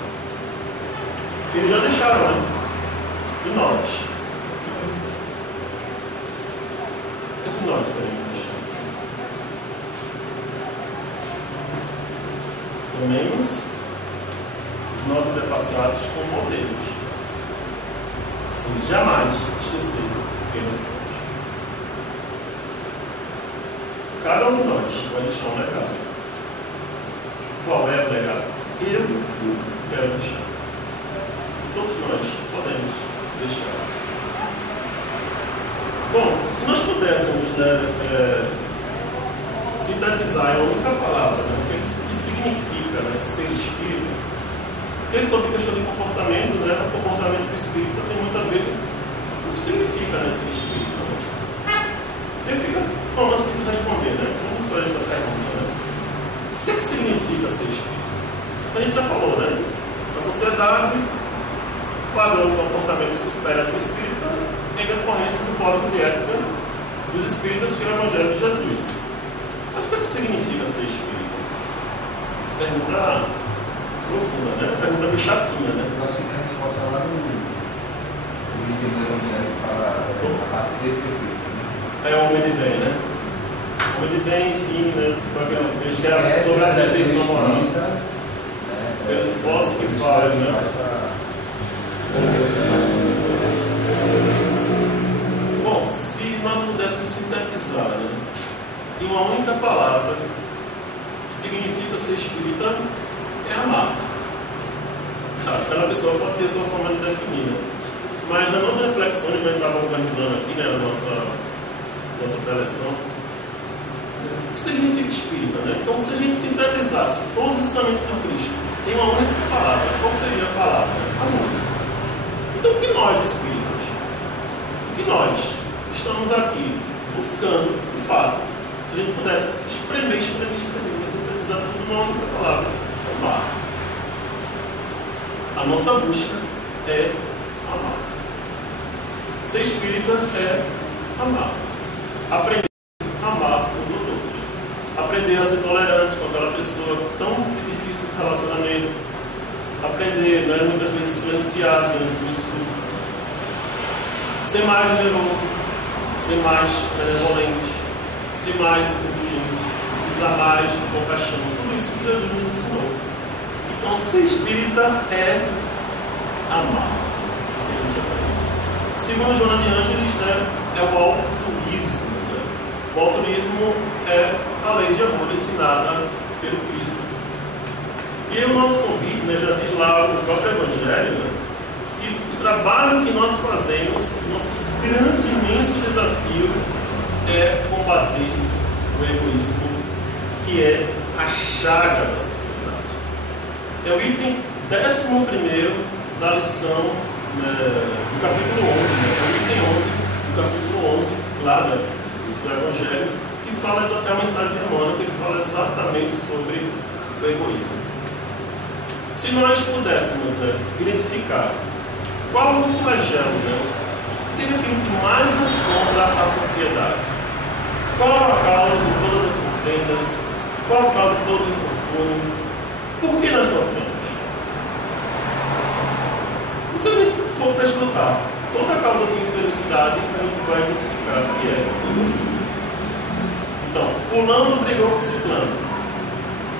Eles já deixaram, né? E nós? O que nós queremos deixar? Pelo menos os nossos antepassados como modelos. Sem jamais esquecer quem nós somos. Cada um de nós vai deixar um legado. Qual é o legado? Eu quero deixar. Todos nós podemos deixar. Bom, se nós pudéssemos, né, sintetizar em uma única palavra, né, o que significa, né, ser espírito, porque sobre a questão de comportamento, né, o comportamento do espírito tem muito a ver com o que significa, né, ser espírito. Né? Ele fica, bom, nós temos que responder, né? Vamos fazer essa pergunta, né? O que significa ser espírito? A gente já falou, né? Na sociedade, o padrão de comportamento que se espera do espírito em decorrência do código de ética dos espíritas que é o Evangelho de Jesus. Mas o que significa ser espírito? Pergunta profunda, né? Pergunta meio chatinha, né? Eu acho que a resposta lá no item do Evangelho fala a parte de ser perfeito. É o homem de bem, né? O homem de bem, enfim, né? Eles querem sobre a perfeição moral. Pelos esforços que fazem, né? Bom, se nós pudéssemos sintetizar, né, em uma única palavra, que significa ser espírita, é amar. Cada pessoa pode ter sua forma de definir, né? Mas nas nossas reflexões, que a gente estava organizando aqui, né, na nossa preleção, o que significa espírita, né? Então, se a gente sintetizasse todos os ensinamentos do Cristo em uma única palavra, qual seria a palavra? Amor. Então, o que nós, espíritas, o que nós estamos aqui buscando, de fato, se a gente pudesse espremer, sintetizar tudo numa única palavra, amar. A nossa busca é amar. Ser espírita é amar. Aprender a amar uns aos outros. Aprender a ser tolerante com aquela pessoa tão difícil de relacionamento. Aprender, né, muitas vezes silenciar diante disso. Ser mais generoso. Ser mais benevolente. Ser mais indulgente. Usar mais de compaixão. Tudo isso que Jesus nos ensinou. Então, ser espírita é amar. Segundo Joana de Ângeles, né, é o altruísmo. Né? O altruísmo é a lei de amor ensinada pelo Cristo. E o nosso convite, né, já diz lá o próprio Evangelho, né, que o trabalho que nós fazemos, nosso grande, imenso desafio é combater o egoísmo, que é a chaga da sociedade. É o item 11º da lição, né, do capítulo 11, né, é o item 11 do capítulo 11, lá, né, do Evangelho, que fala, é a mensagem de Emmanuel, que ele fala exatamente sobre o egoísmo. Se nós pudéssemos, né, identificar qual o flagelo, né, o que é aquilo que mais assombra a sociedade, qual a causa de todas as contendas, qual a causa de todo o infortúnio, por que nós sofremos? Se a gente for para escutar toda a causa de infelicidade, a gente vai identificar o que é o egoísmo. Então, fulano brigou com ciclano.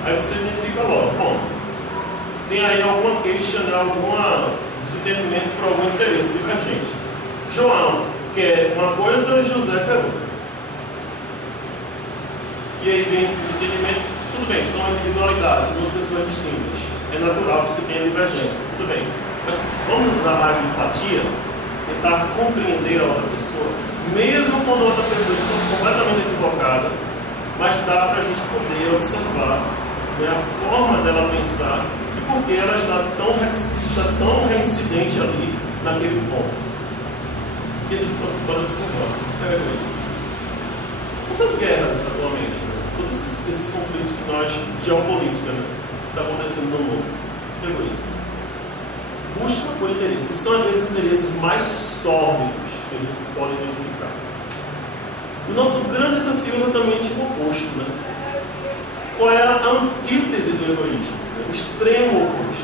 Aí você identifica logo, bom, tem aí alguma queixa, né, algum desentendimento por algum interesse divergente. João quer uma coisa e José quer outra. E aí vem esse desentendimento. Tudo bem, são individualidades, duas pessoas distintas. É natural que se tenha divergência. Tudo bem. Mas vamos usar mais de empatia, tentar compreender a outra pessoa, mesmo quando a outra pessoa está completamente equivocada, mas dá para a gente poder observar, né, a forma dela pensar e por que ela está tão reincidente ali, naquele ponto. E a gente pode observar. É isso. Essas guerras atualmente, né, todos esses conflitos que nós, geopolítica, né, está acontecendo no mundo, egoísmo. Busca por interesses, que são às vezes interesses mais sórdidos que a gente pode identificar. O nosso grande desafio é exatamente o oposto, né? Qual é a antítese do egoísmo? O extremo oposto.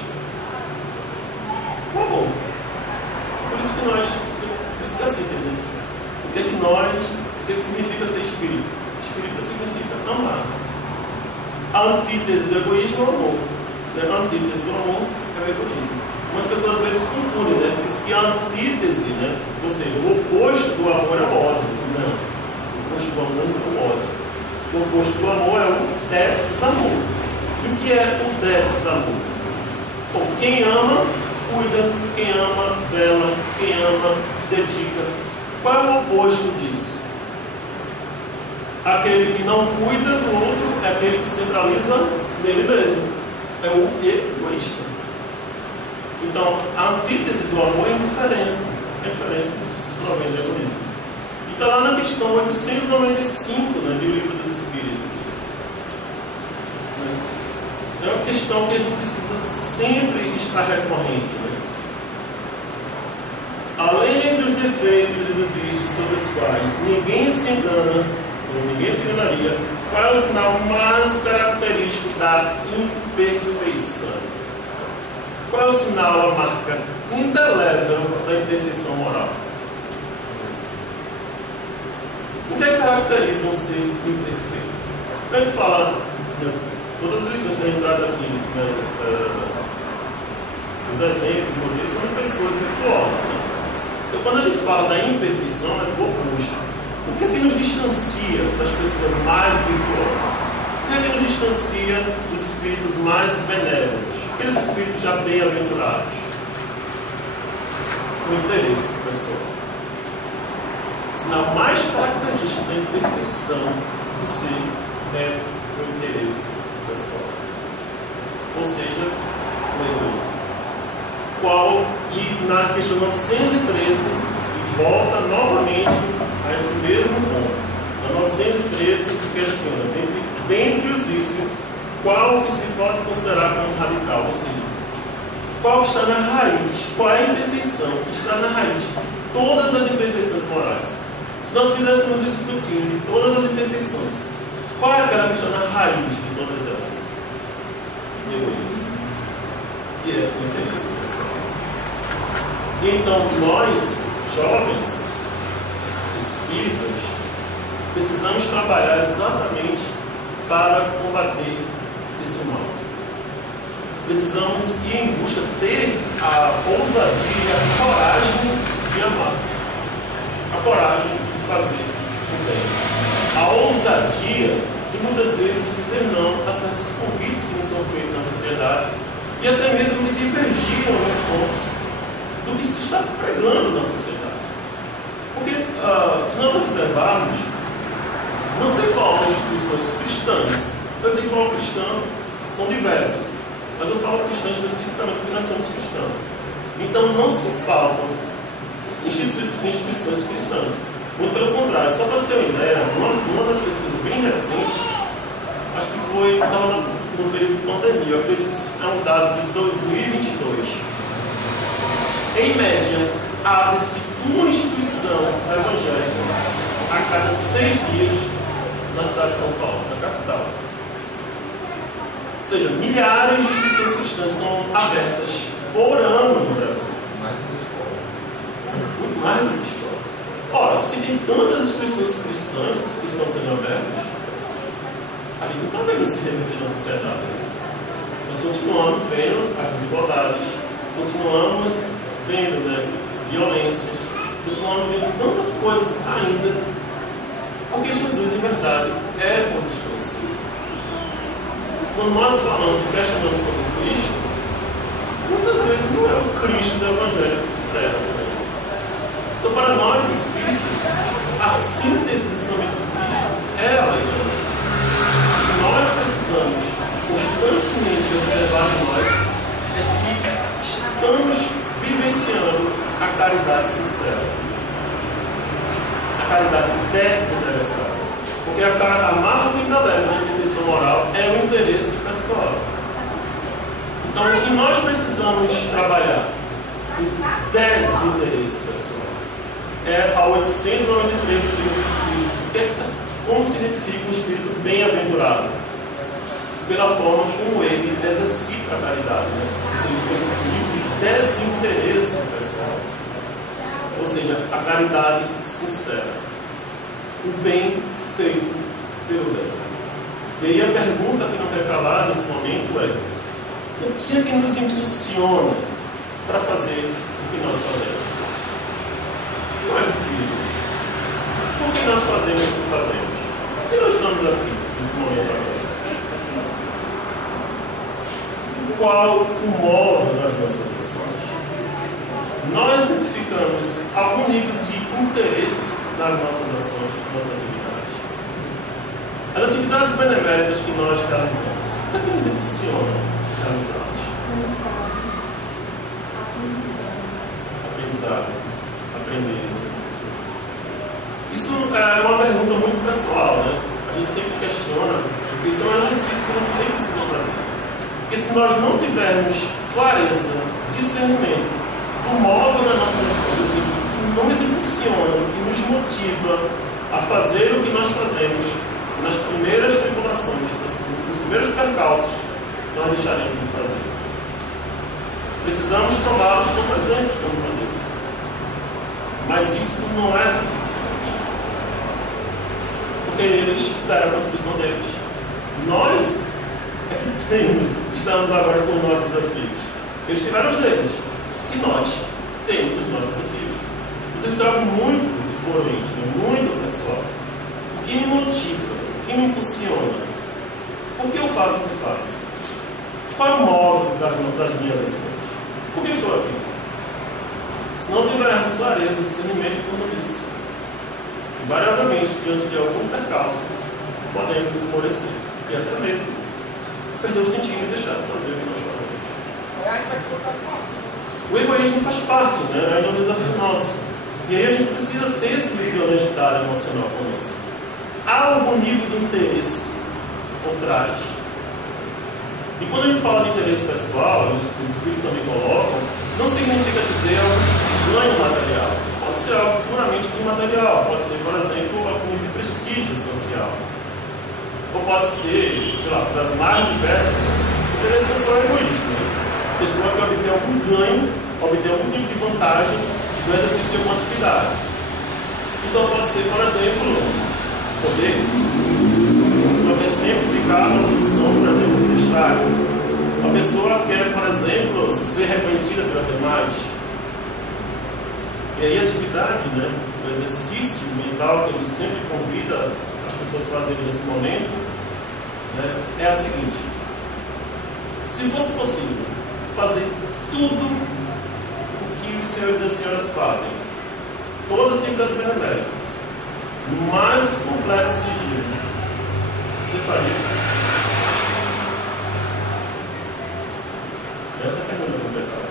O amor. Por isso que nós, por isso que é assim, né? O que significa ser espírita? Espírita significa amar. A antítese do egoísmo é o amor. A antítese do amor é o egoísmo. Algumas pessoas às vezes confundem, né? Diz que a antítese, né? Ou seja, o oposto do amor é o ódio. Não. O oposto do amor é o ódio. O oposto do amor é o desamor. E o que é o desamor? Bom, quem ama, cuida. Quem ama, vela. Quem ama, se dedica. Qual é o oposto disso? Aquele que não cuida do outro é aquele que centraliza nele mesmo. É o egoísta. Então, a antítese do amor é indiferença. A indiferença provém do egoísmo. E está lá na questão 895, né, do Livro dos Espíritos. É uma questão que a gente precisa sempre estar recorrente. Né? Além dos defeitos e dos vícios sobre os quais ninguém se engana, ou ninguém se enganaria, qual é o sinal mais característico da imperfeição? Qual é o sinal, a marca indelével da imperfeição moral? O que caracteriza um ser imperfeito? Quando a gente fala, né, todas as lições que a gente traz aqui, né, os exemplos, os modelos, são de pessoas virtuosas. Né? Então, quando a gente fala da imperfeição, é do oposto. O que é que nos distancia das pessoas mais virtuosas? O que é que nos distancia dos espíritos mais benévolos? Aqueles espíritos já bem-aventurados? O interesse pessoal. O sinal mais característico da imperfeição do ser é o interesse pessoal. Ou seja, o egoísmo. E na questão 913, volta novamente a esse mesmo ponto. Na 913, questiona, dentre os vícios, qual que se pode considerar como radical? Ou seja, qual está na raiz? Qual é a imperfeição que está na raiz de todas as imperfeições morais? Se nós fizéssemos um escrutínio de todas as imperfeições, qual é aquela que está na raiz de todas elas? O egoísmo. E é o interesse pessoal. E então, nós, jovens, espíritas, precisamos trabalhar exatamente para combater esse mal. Precisamos ir em busca de ter a ousadia e a coragem de amar. A coragem de fazer o bem. A ousadia de muitas vezes dizer não a certos convites que nos são feitos na sociedade e até mesmo de divergir em alguns pontos do que se está pregando na sociedade. Porque, se nós observarmos, não se falam de instituições cristãs. Eu digo ao cristão, são diversas, mas eu falo cristãs especificamente porque nós somos cristãos. Então, não se faltam instituições cristãs. Muito pelo contrário, só para você ter uma ideia, uma das pesquisas bem recentes, acho que foi no período de pandemia, eu acredito que é um dado de 2022. Em média, abre-se uma instituição evangélica a cada 6 dias na cidade de São Paulo, na capital. Ou seja, milhares de instituições cristãs são abertas por ano no Brasil. Muito mais do que escola. Ora, se tem tantas instituições cristãs que estão sendo abertas, a gente não está vendo se reverter na sociedade. Nós continuamos vendo as desigualdades, continuamos vendo violências, continuamos vendo tantas coisas ainda, porque Jesus, em verdade, é por desconhecido. Quando nós falamos e questionamos sobre Cristo, muitas vezes não é o Cristo do Evangelho que se prega. Então, para nós espíritos, a síntese do ensinamento de Cristo é a lei. Nós precisamos constantemente observar em nós é se estamos vivenciando a caridade sincera, a caridade desinteressada. Porque a marca que leva na imperfeição moral é o interesse pessoal. Então, o que nós precisamos trabalhar? O desinteresse pessoal. É a 893 do Livro dos Espíritos. Como se identifica um espírito bem-aventurado? Pela forma como ele exercita a caridade, né? Ou seja, o seu nível de desinteresse pessoal. Ou seja, a caridade sincera. O bem feito pelo bem. E aí a pergunta que não quer calar nesse momento é: o que é que nos impulsiona para fazer o que nós fazemos? Nós espíritos. Por que nós fazemos o que fazemos? Por que nós estamos aqui nesse momento agora? Qual o modo das nossas ações? Nós identificamos algum nível de interesse nas nossas ações, nas nossas atividades. As atividades beneméritas que nós realizamos, o que é que nos impulsiona a realizá-las? Aprendizado. Aprender. Isso é uma pergunta muito pessoal, né? A gente sempre questiona, porque isso é um exercício que a gente sempre precisa fazer. Porque se nós não tivermos clareza, discernimento do modo das nossas ações, assim, que nos impulsiona, que nos motiva a fazer o que nós fazemos nas primeiras tribulações, nos primeiros percalços, nós deixaremos de fazer. Precisamos tomá-los como exemplos, como modelo. Mas isso não é suficiente. Porque eles deram a contribuição deles. Nós é que estamos agora com os nossos desafios. Eles tiveram os deles. E nós temos os nossos desafios. Então isso é algo muito foroente, né? Muito pessoal. O que me motiva? O que me impulsiona? Por que eu faço o que faço? Qual é o modo das minhas ações? Por que estou aqui? Se não tivermos clareza, discernimento quanto isso, invariavelmente, diante de algum percalço, podemos esmorecer e até mesmo perder o sentido e deixar de fazer o que nós fazemos. O egoísmo faz parte, né? É um desafio nosso. E aí a gente precisa ter esse nível de honestidade emocional conosco. Há algum nível de interesse por trás. E quando a gente fala de interesse pessoal, os espíritos também colocam, não significa dizer algo de ganho material. Pode ser algo puramente imaterial. Pode ser, por exemplo, algum nível de prestígio social. Ou pode ser, sei lá, das mais diversas coisas. O interesse pessoal é egoísta. Né? A pessoa que obter algum ganho, obter algum tipo de vantagem do exercício de alguma atividade. Então pode ser, por exemplo, poder. A pessoa quer sempre ficar na posição, por exemplo, de destaque. A pessoa quer, por exemplo, ser reconhecida pelas demais. E aí a atividade, né, o exercício mental que a gente sempre convida as pessoas a fazerem nesse momento, né, é a seguinte: se fosse possível fazer tudo o que os senhores e as senhoras fazem, todas as atividades benéficas, no mais complexo sigilo, você faria? Essa é a pergunta completada.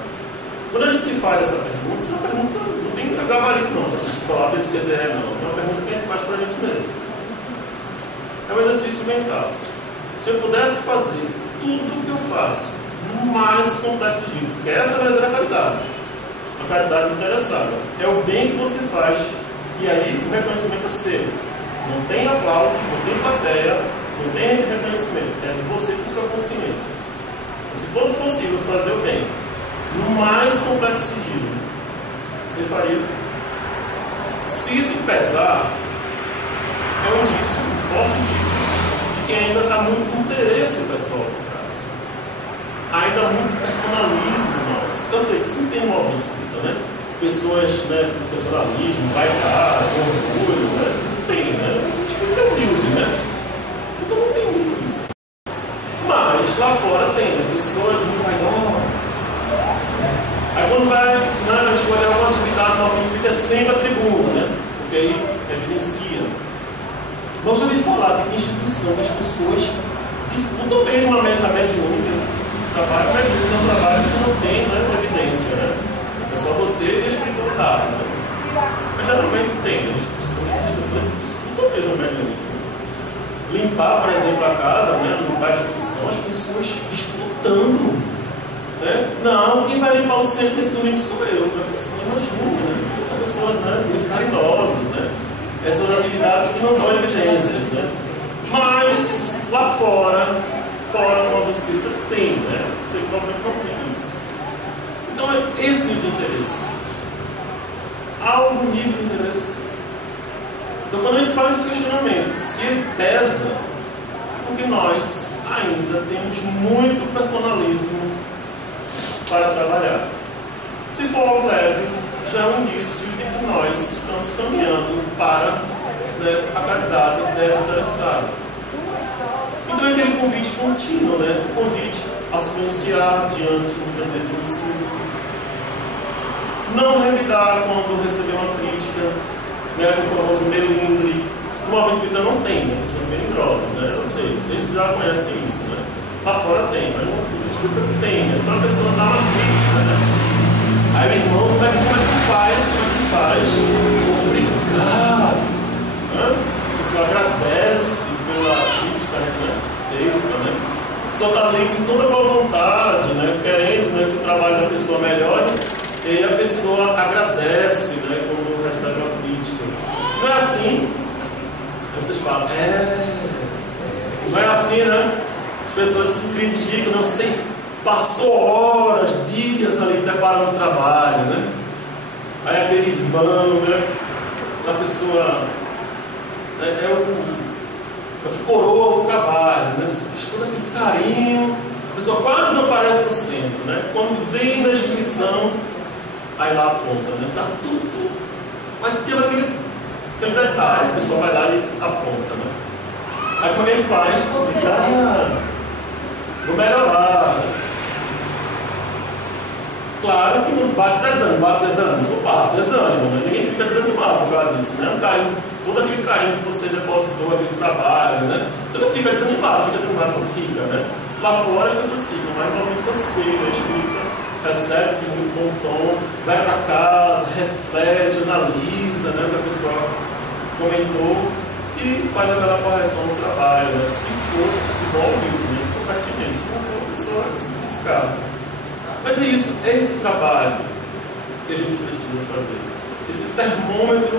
Quando a gente se faz essa pergunta, isso é uma pergunta, não tem gabarito não, só ABCDE não. É uma pergunta que a gente faz para a gente mesmo. É um exercício mental. Se eu pudesse fazer tudo o que eu faço no mais complexo de vida, porque essa é a verdadeira caridade. A caridade desinteressada. É o bem que você faz, e aí o reconhecimento é seu. Não tem aplauso, não tem plateia, não tem reconhecimento. É você com sua consciência. Se fosse possível fazer o bem no mais complexo sentido, você faria. Se isso pesar, é um indício, um forte indício, de que ainda está muito interesse pessoal por trás. Ainda muito personalismo nosso. Eu sei que isso não tem uma obra escrita, né? Pessoas, né, com personalismo, vaidade, orgulho, né? Não tem, né? A gente não tem humilde, né? Então não tem muito isso. Mas lá fora tem, né? Pessoas muito vaidosas. Aí quando vai, né, escolher alguma atividade, normalmente fica sempre a tribuna, né? Porque aí evidencia. Nós já ouvi falar de instituição que as pessoas disputam mesmo a mediúnica. Trabalho mediúnico é um trabalho que não tem, né, evidência, né? É só você e a espiritualidade, né? Mas geralmente tem, né? As pessoas disputam mesmo a mediúnica. Limpar, por exemplo, a casa, né? Limpar a instituição, as pessoas disputando. Né? Não, quem vai limpar o centro desse domingo sou eu. A pessoa imagina, né? São pessoas, né, muito caridosas, né? Essas atividades que não dão evidências, né? Mas lá fora no mundo espírita tem, né? Você próprio não tem isso. Então é esse nível de interesse. Há algum nível de interesse. Então quando a gente faz esse questionamento, se ele pesa, é porque nós ainda temos muito personalismo para trabalhar. Se for algo leve, já é um indício de que nós estamos caminhando para, né, a caridade desinteressada. Então é aquele convite contínuo, né? O convite a silenciar diante, muitas vezes, do insulto. Não revidar quando receber uma crítica, né, o famoso melindre. No movimento espírita não tem, né? Pessoas melindrosas, né? Eu sei, vocês já conhecem isso, né? Lá fora tem, mas não tem, né? Então a pessoa dá uma crítica, né? Aí meu irmão, como é que se faz? Obrigado! Né? A pessoa agradece pela crítica, né? Feita, né? A pessoa está ali com toda a boa vontade, né? Querendo, né, que o trabalho da pessoa melhore, e aí a pessoa agradece, né, quando recebe uma crítica. Não é assim? Aí vocês falam, não é assim, né? As pessoas se criticam, não sei, passou horas, dias ali preparando o trabalho, né? Aí aquele irmão, né? A pessoa é o que coroa o trabalho, né? Você fez todo aquele carinho, a pessoa quase não aparece no centro, né? Quando vem na instituição, aí lá aponta, né? Tá tudo, mas pelo aquele Aquele detalhe, a pessoa vai lá e aponta, né? Aí como ele faz? Vou melhorar. Claro que não bate desânimo, não bate desânimo, né? Ninguém fica desanimado por causa disso, né? Todo aquele carinho que você depositou ali no trabalho, né? Você não fica desanimado não fica, né? Lá fora as pessoas ficam, mas normalmente você, né, escuta, recebe de muito bom tom, vai para casa, reflete, analisa, né, o que a pessoa comentou e faz aquela correção no trabalho, né? Se for igual né? Se for pertinente, se não for, a pessoa escapa. Mas é isso, é esse trabalho que a gente precisa fazer. Esse termômetro,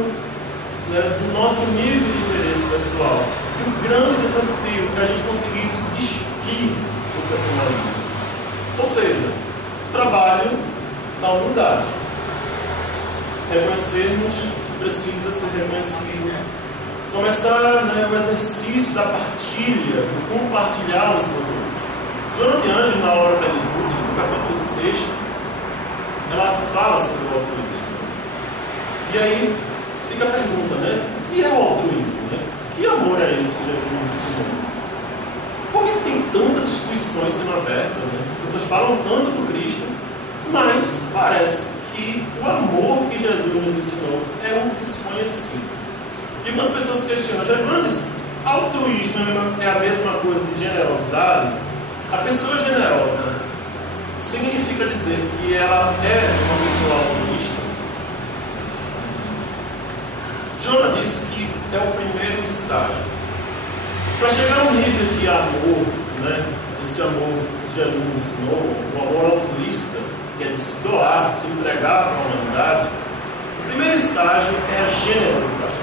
né, do nosso nível de interesse pessoal. E o grande desafio é que a gente conseguisse despir o personalismo. Ou seja, o trabalho da humildade. Reconhecermos precisa ser reconhecido. Começar, né, o exercício da partilha, do compartilhar uns com os outros. Joana de Ângelo, na obra Plenitude, no capítulo 6, ela fala sobre o altruísmo. E aí fica a pergunta, né? O que é o altruísmo? Né? Que amor é esse que Jesus nos ensinou? Por que tem tantas discussões sendo abertas? Né? As pessoas falam tanto do Cristo, mas parece que o amor que Jesus nos ensinou é um desconhecido. E algumas pessoas questionam, Gervanes, altruísmo é a mesma coisa de generosidade? A pessoa generosa significa dizer que ela é uma pessoa altruísta? Joana disse que é o primeiro estágio. Para chegar a um nível de amor, né, esse amor que Jesus nos ensinou, o amor altruísta, que é de se doar, de se entregar para a humanidade, o primeiro estágio é a generosidade.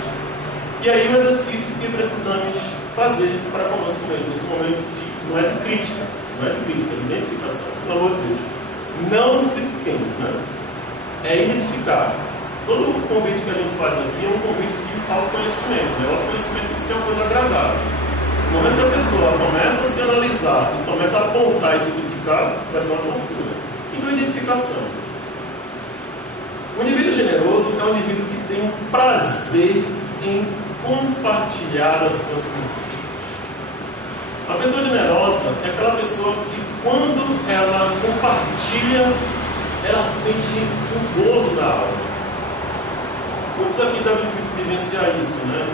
E aí o exercício que precisamos fazer para conosco mesmo, nesse momento de, não é de crítica, é de identificação, pelo amor de Deus. Não nos critiquemos, né? É identificar. Todo o convite que a gente faz aqui é um convite de autoconhecimento, né? O autoconhecimento tem que ser uma coisa agradável. No momento que a pessoa começa a se analisar e começa a apontar e se criticar, vai ser uma tortura. Então, identificação. O indivíduo generoso é um indivíduo que tem um prazer em compartilhar as suas conquistas. A pessoa generosa é aquela pessoa que, quando ela compartilha, ela sente o gozo da alma. Muitos aqui devem vivenciar isso, né?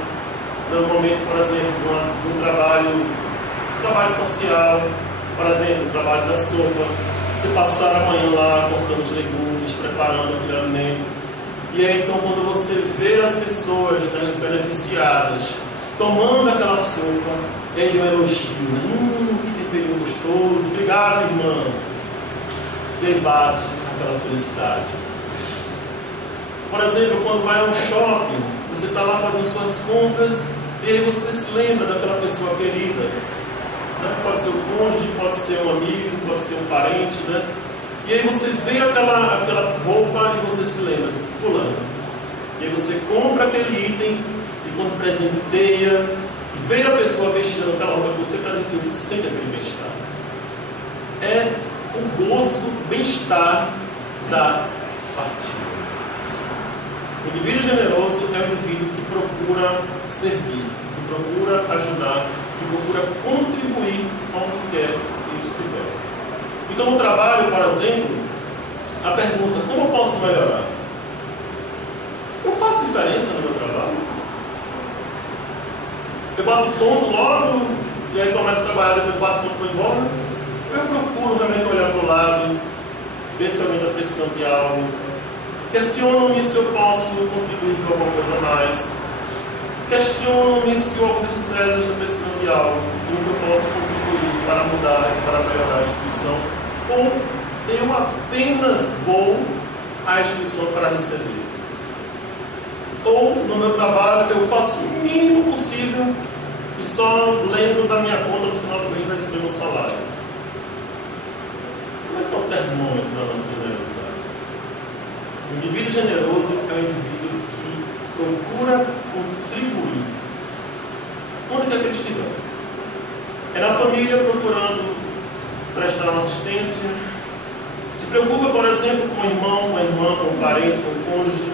Normalmente, por exemplo, no trabalho social, por exemplo, o trabalho da sopa, você passar a manhã lá cortando os legumes, preparando aquele alimento. E aí, então, quando você vê as pessoas, né, beneficiadas, tomando aquela sopa, e aí um elogio, né? Que tempero gostoso, obrigado, irmã. E aí bate aquela felicidade. Por exemplo, quando vai a um shopping, você está lá fazendo suas compras, e aí você se lembra daquela pessoa querida. Né? Pode ser o cônjuge, pode ser um amigo, pode ser um parente, né? E aí você vê aquela roupa e você se lembra, fulano. E aí você compra aquele item e quando presenteia, ver a pessoa vestida aquela roupa que você presenteou, você sente aquele bem-estar. É o gozo, o bem-estar da partilha. O indivíduo generoso é o indivíduo que procura servir, que procura ajudar, que procura contribuir onde quer que estiver. Então, no trabalho, por exemplo, a pergunta, como eu posso melhorar? Eu faço diferença no meu trabalho? Eu bato ponto logo, e aí começo a trabalhar, depois bato ponto e vou embora? Eu procuro realmente olhar para o lado, ver se alguém está precisando de algo. Questiono-me se eu posso contribuir com alguma coisa a mais. Questiono-me se o Augusto César está precisando de algo e o que eu posso contribuir para mudar e para melhorar a instituição. Ou eu apenas vou à instituição para receber. Ou no meu trabalho eu faço o mínimo possível e só lembro da minha conta no final do mês para receber meu salário. Como é que é o termômetro da nossa generosidade? O indivíduo generoso é um indivíduo que procura contribuir onde quer que ele estiver. É na família procurando prestar uma assistência. Se preocupa, por exemplo, com o irmão, com a irmã, com o parente, com o cônjuge,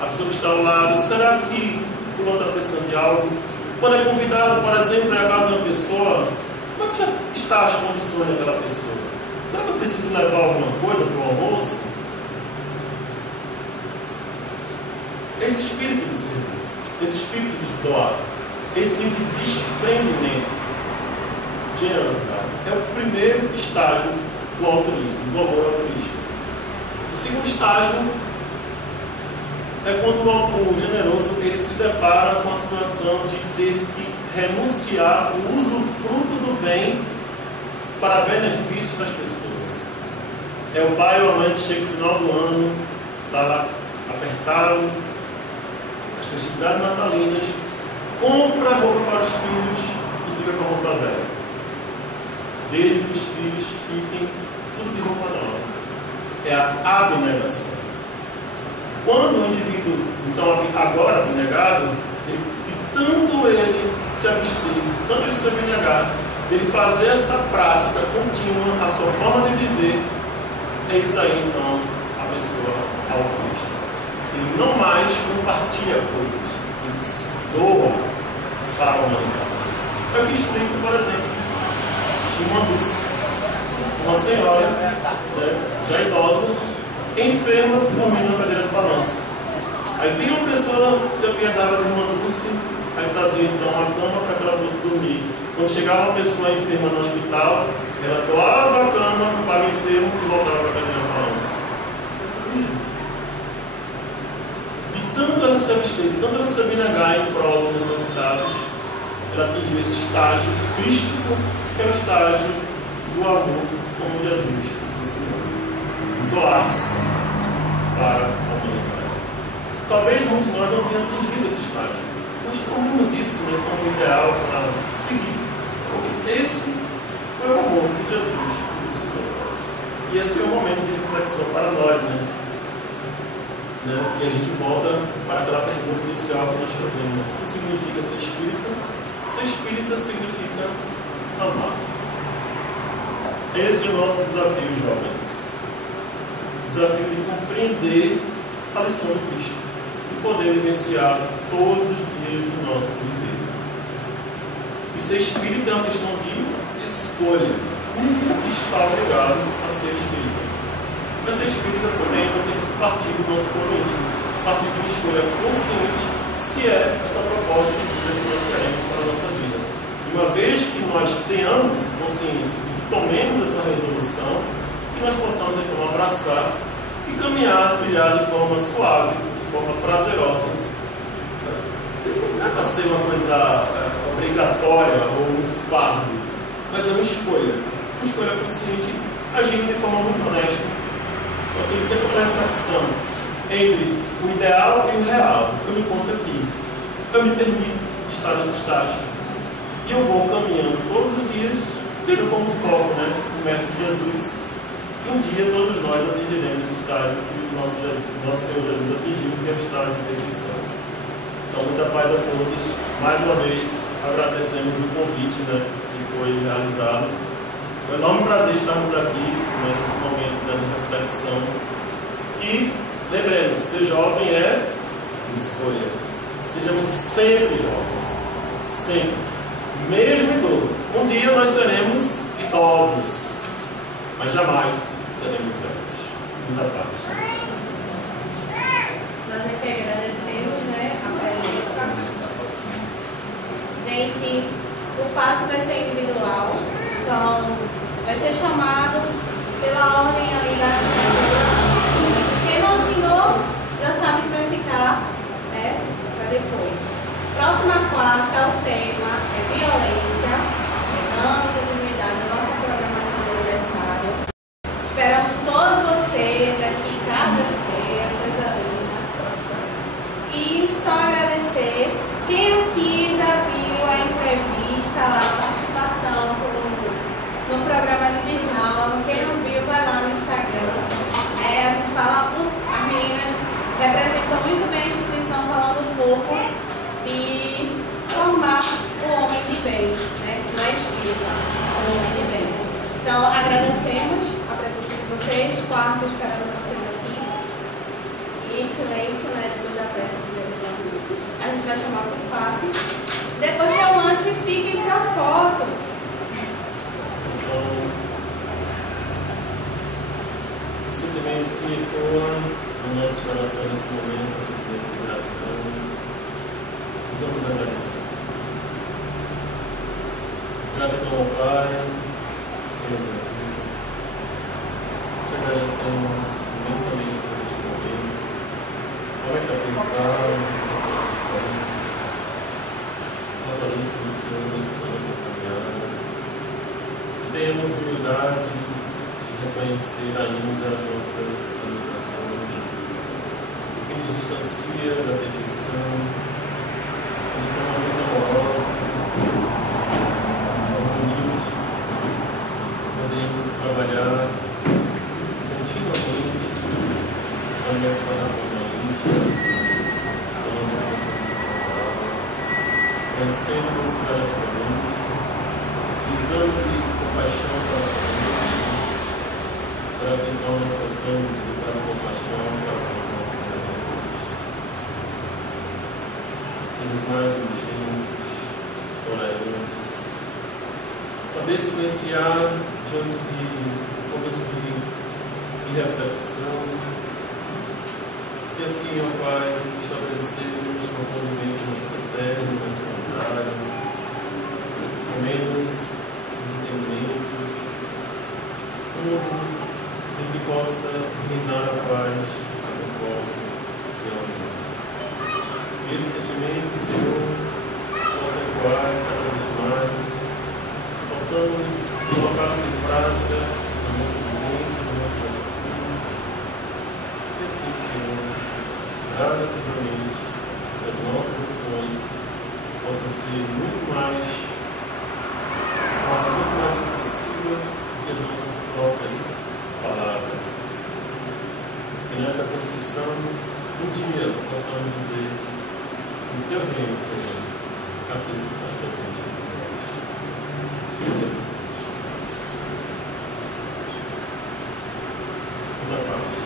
a pessoa que está ao lado. Será que fulano está precisando de algo. Quando é convidado, por exemplo, para a casa de uma pessoa, como é que já está as condições daquela pessoa? Será que eu preciso levar alguma coisa para o almoço? Esse espírito de servir, esse espírito de doar, esse nível de desprendimento, generosidade, é o primeiro estágio do altruísmo, do amor altruísta. O segundo estágio é quando o generoso ele se depara com a situação de ter que renunciar o usufruto do bem para benefício das pessoas. É o pai ou a mãe que chega no final do ano, está lá apertado, as festividades natalinas, compra roupa para os filhos e fica com a roupa velha. Desde que os filhos fiquem tudo de roupa nova. É a abnegação. Quando o indivíduo, então agora abnegado, tanto ele se abster, tanto ele se abnegar, ele fazer essa prática contínua, a sua forma de viver, eis aí então a pessoa altruísta. Ele não mais compartilha coisas, ele se doa para a humanidade. É o que explica, por exemplo, uma Dulce, uma senhora, né, já idosa, enferma, dormindo na cadeira de balanço. Aí vinha uma pessoa, se apiedava de uma Dulce, aí trazia então uma cama para que ela fosse dormir. Quando chegava uma pessoa enferma no hospital, ela doava a cama para o enfermo e voltava para a cadeira de balanço. De tanto ela se abster, de tanto ela se abnegar em prol dos necessitados, ela atingiu esse estágio crístico, que é o estágio do amor, como Jesus nos ensinou. Doar-se para a humanidade. Talvez muitos de nós não tenham atingido esse estágio. Nós tomamos isso, né, como ideal para seguir. Porque esse foi o amor que Jesus nos ensinou. E esse é o momento de reflexão para nós, né? E a gente volta para aquela pergunta inicial que nós fazemos. O que significa ser espírita? Ser espírita significa amar. Esse é o nosso desafio, jovens. Desafio de compreender a lição do Cristo e poder vivenciar todos os dias do nosso viver. E ser espírita é uma questão de escolha. Ninguém está obrigado a ser espírita. Mas ser espírita também não tem que se partir do nosso foro íntimo, partir de uma escolha consciente se é essa proposta de vida que nós queremos para a nossa vida. E uma vez que nós tenhamos consciência e tomemos essa resolução, que nós possamos então abraçar e caminhar, trilhar de forma suave, de forma prazerosa. Não é para ser uma coisa obrigatória ou um fardo, mas é uma escolha consciente, agindo de forma muito honesta. Eu tenho sempre uma reflexão entre o ideal e o real. Eu me encontro aqui, eu me permito estar nesse estágio e eu vou caminhando todos os dias, tendo como foco, né, o Mestre Jesus. E um dia todos nós atingiremos esse estágio que o nosso Senhor Jesus atingiu, que é o estágio de perfeição. Então, muita paz a todos. Mais uma vez, agradecemos o convite, né, que foi realizado. Foi um enorme prazer estarmos aqui, né, nesse momento, né, de reflexão. E lembremos, ser jovem é escolha. Sejamos sempre jovens. Sempre. Mesmo idoso. Um dia nós seremos idosos, mas jamais seremos velhos. Muita paz. Nós é que agradecemos, né, a presença. Gente, o passe vai ser individual, então vai ser chamado pela ordem ali da assinatura. Quem não assinou já sabe que vai ficar, né, para depois. Próxima quarta, o tema é violência, dando continuidade à nossa programação do aniversário. Esperamos todos vocês aqui, casa cheia, coisa linda. E só agradecer. Quem aqui já viu a entrevista lá, a participação no programa de Djalma? Quem não viu, vai lá no Instagram. A gente fala, as meninas representam muito bem a instituição, falando um pouco de formar o homem de bem, né? Não é espírita, é o homem de bem. Então, agradecemos a presença de vocês, quarto esperando vocês aqui. E silêncio, né? Depois da peça de Deus. A gente vai chamar para o passe. Depois que é o lanche, fiquem para a foto. Então, o sentimento que ecoa no nosso coração nesse momento, o sentimento de gratidão, vamos agradecer. Gratidão ao Pai, Senhor da vida. Te agradecemos imensamente por este momento. Olha que a pensar na nossa fortaleza do Senhor nessa nossa caminhada. Temos humildade de reconhecer ainda as nossas limitações, o que nos distancia da perfeição, de forma muito amorosa, humilde, podemos trabalhar continuamente a nossa forma íntima, a nossa transformação, conhecendo-nos gradativamente, utilizando compaixão para conosco, para que então nós possamos utilizar a compaixão para as nossas vidas. Sermos mais indulgentes, tolerantes, saber silenciar diante de momentos de reflexão e assim, ó Pai, estabelecermos uma convivência mais fraterna, mais saudável, momentos entendimentos, em que possa reinar a paz, a concórdia e a união. E esse sentimento, Senhor, possa ecoar cada vez mais, possamos colocá-los em prática na nossa vivência, na nossa atitude. E assim, Senhor, gradativamente, as nossas ações possam ser muito mais expressivas do que as nossas próprias palavras. Que nessa construção, um dia possamos dizer: o teu reino, Senhor, aqui se faz presente em nós. Que assim seja. Toda paz.